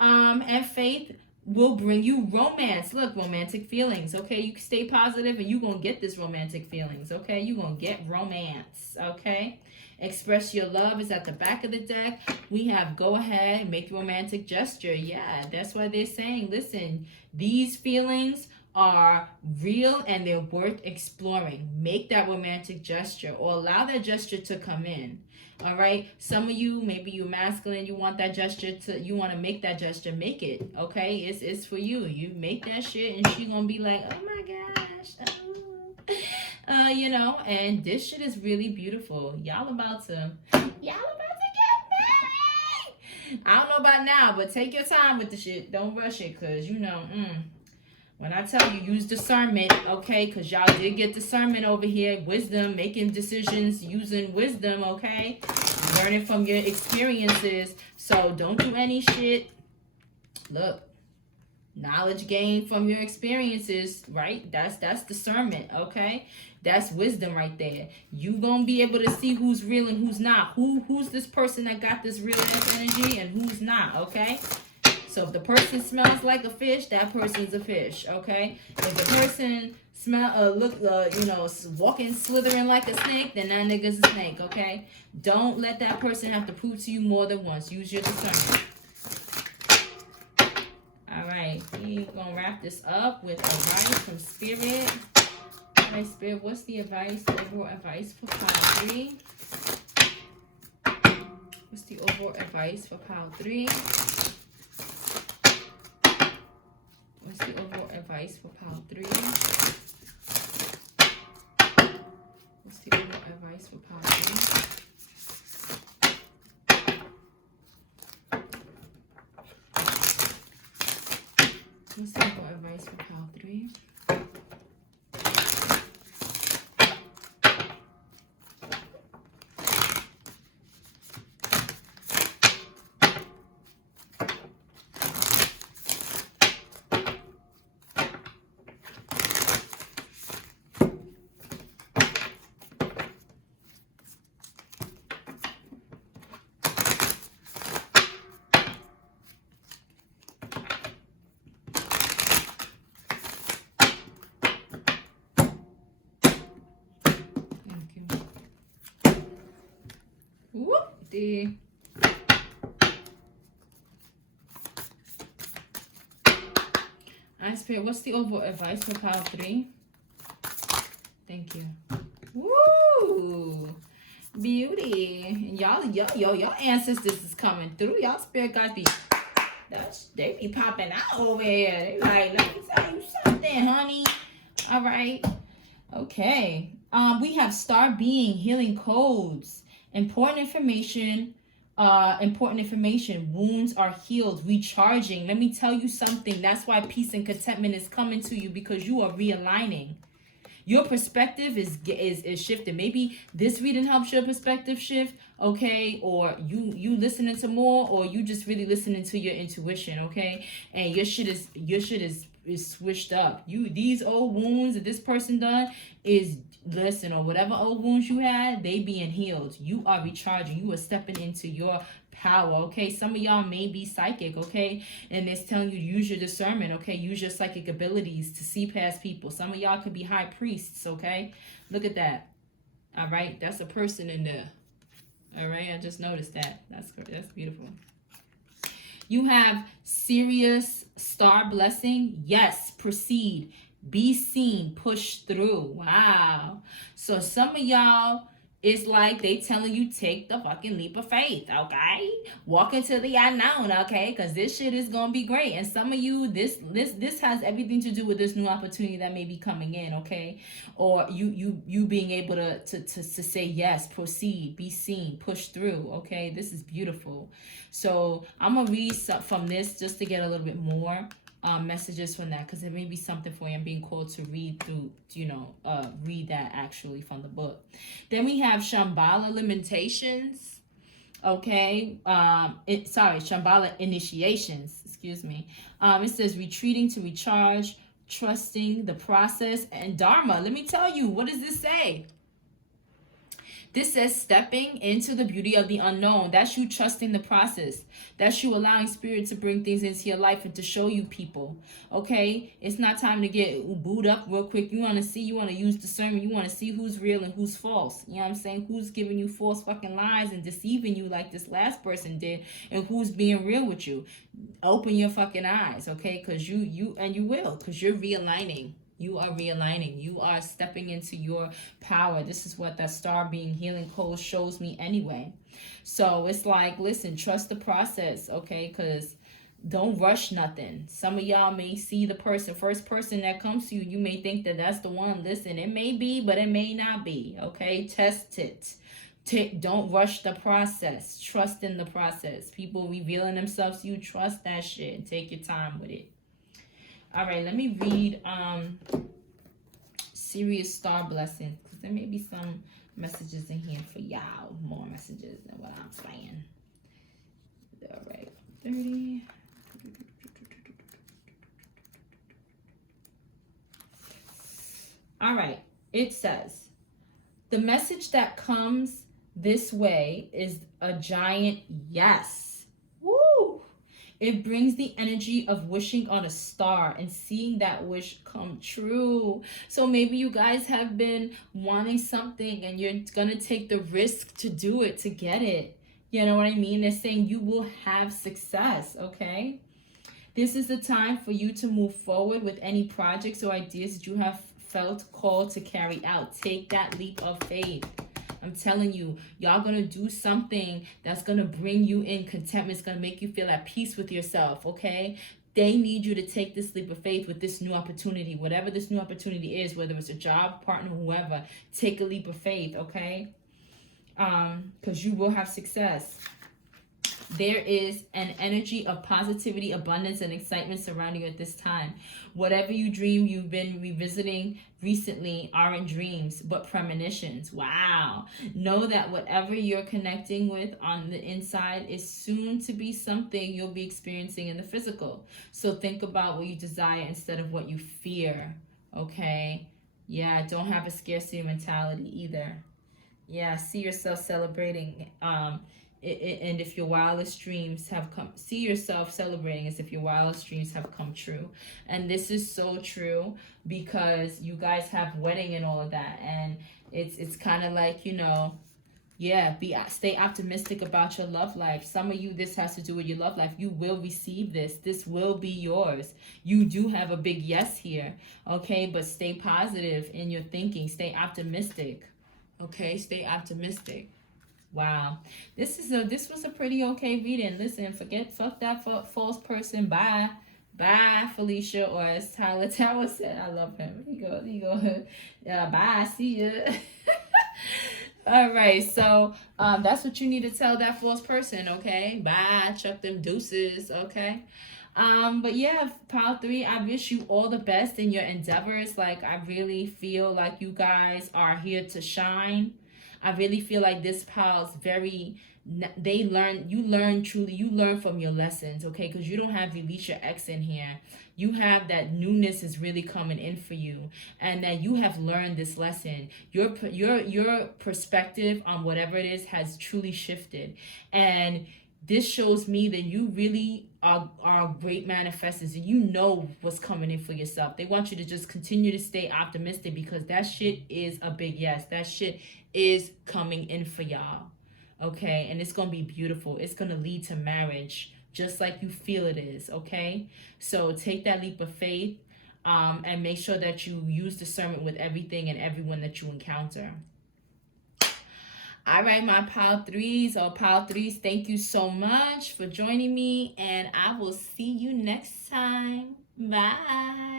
and faith will bring you romance. Look, romantic feelings, okay? You can stay positive and you're going to get this romantic feelings, okay? You're going to get romance, okay? Express your love is at the back of the deck. We have go ahead and make romantic gesture. Yeah, that's why they're saying, listen, these feelings are real and they're worth exploring. Make that romantic gesture, or allow that gesture to come in. All right, some of you, maybe you're masculine, you want that gesture you want to make that gesture, make it, okay? It's for you. You make that shit and she gonna be like, oh my gosh, you know. And this shit is really beautiful. Y'all about to get married. I don't know about now, but take your time with the shit. Don't rush it, because you know, when I tell you, use discernment, okay? Because y'all did get discernment over here. Wisdom, making decisions using wisdom, okay? Learning from your experiences. So don't do any shit. Look, knowledge gained from your experiences, right? That's discernment, okay? That's wisdom right there. You gonna be able to see who's real and who's not. Who's this person that got this real ass energy and who's not, okay? So if the person smells like a fish, that person's a fish, okay? If the person walking, slithering like a snake, then that nigga's a snake, okay? Don't let that person have to prove to you more than once. Use your discernment. All right, we're gonna wrap this up with advice from Spirit. All right, Spirit, what's the advice, overall advice for pile 3? What's the overall advice for pile 3? What's the overall advice for pile 3? What's the overall advice for pile 3? What's the overall advice for pile 3? Whoop-dee. Spirit, what's the overall advice for pile 3? Thank you. Woo! Beauty. Y'all ancestors is coming through. Y'all spirit guys they be popping out over here. They like, let me tell you something, honey. All right. Okay. We have star being healing codes. Important information. Wounds are healed, recharging. Let me tell you something. That's why peace and contentment is coming to you, because you are realigning. Your perspective is shifting. Maybe this reading helps your perspective shift, okay? Or you listening to more, or you just really listening to your intuition, okay? And your shit is switched up. These old wounds that this person done is, listen, or whatever old wounds you had, they being healed. You are recharging. You are stepping into your power, okay? Some of y'all may be psychic, okay? And it's telling you to use your discernment, okay? Use your psychic abilities to see past people. Some of y'all could be high priests, okay? Look at that. All right? That's a person in there. All right? I just noticed that. That's beautiful. You have serious star blessing. Yes, proceed. Be seen, push through. Wow. So some of y'all, it's like they telling you take the fucking leap of faith, okay? Walk into the unknown, okay? Because this shit is gonna be great. And some of you, this has everything to do with this new opportunity that may be coming in, okay? Or you being able to say yes, proceed, be seen, push through, okay? This is beautiful. So I'm gonna read some from this just to get a little bit more messages from that, because it may be something for you. I'm being called to read through, read that actually from the book. Then we have Shambhala limitations. Okay. Shambhala initiations, excuse me. It says retreating to recharge, trusting the process, and Dharma. Let me tell you, what does this say? This says stepping into the beauty of the unknown. That's you trusting the process. That's you allowing spirit to bring things into your life and to show you people. Okay? It's not time to get booed up real quick. You want to use discernment. You want to see who's real and who's false. You know what I'm saying? Who's giving you false fucking lies and deceiving you like this last person did, and who's being real with you. Open your fucking eyes, okay? Because you will, because you're realigning. You are realigning. You are stepping into your power. This is what that star being healing code shows me anyway. So it's like, listen, trust the process, okay? Because don't rush nothing. Some of y'all may see the first person that comes to you. You may think that that's the one. Listen, it may be, but it may not be, okay? Test it. Don't rush the process. Trust in the process. People revealing themselves to you, trust that shit and take your time with it. All right, let me read serious star blessings, because there may be some messages in here for y'all, more messages than what I'm saying. All right, 30. All right, it says, the message that comes this way is a giant yes. Woo! It brings the energy of wishing on a star and seeing that wish come true. So maybe you guys have been wanting something and you're gonna take the risk to do it, to get it. You know what I mean? They're saying you will have success, okay? This is the time for you to move forward with any projects or ideas that you have felt called to carry out. Take that leap of faith. I'm telling you, y'all gonna do something that's gonna bring you in contentment. It's gonna make you feel at peace with yourself, okay? They need you to take this leap of faith with this new opportunity. Whatever this new opportunity is, whether it's a job, partner, whoever, take a leap of faith, okay? Because you will have success. There is an energy of positivity, abundance, and excitement surrounding you at this time. Whatever you dream you've been revisiting recently aren't dreams, but premonitions. Wow. Know that whatever you're connecting with on the inside is soon to be something you'll be experiencing in the physical. So think about what you desire instead of what you fear. Okay? Yeah, don't have a scarcity mentality either. Yeah, see yourself celebrating. And if your wildest dreams have come, see yourself celebrating as if your wildest dreams have come true. And this is so true because you guys have wedding and all of that, and it's kind of like, you know, yeah, stay optimistic about your love life. Some of you, this has to do with your love life. You will receive this. This will be yours. You do have a big yes here, okay? But stay positive in your thinking. Stay optimistic, okay? Stay optimistic. Wow, this was a pretty okay reading. Listen, fuck that false person. Bye, Felicia, or as Tyler Tower said. I love him. He go. Bye, see ya. All right, so that's what you need to tell that false person. Okay, bye. Chuck them deuces. Okay. But yeah, pile 3, I wish you all the best in your endeavors. Like, I really feel like you guys are here to shine. I really feel like this pile's very, you learn from your lessons, okay? Because you don't have release your ex in here. You have that newness is really coming in for you, and that you have learned this lesson. Your perspective on whatever it is has truly shifted, and this shows me that you really are great manifestors, and you know what's coming in for yourself. They want you to just continue to stay optimistic because that shit is a big yes. That shit is coming in for y'all, okay? And it's gonna be beautiful. It's gonna lead to marriage just like you feel it is, okay? So take that leap of faith, and make sure that you use discernment with everything and everyone that you encounter. All right, my pile 3s, thank you so much for joining me, and I will see you next time. Bye.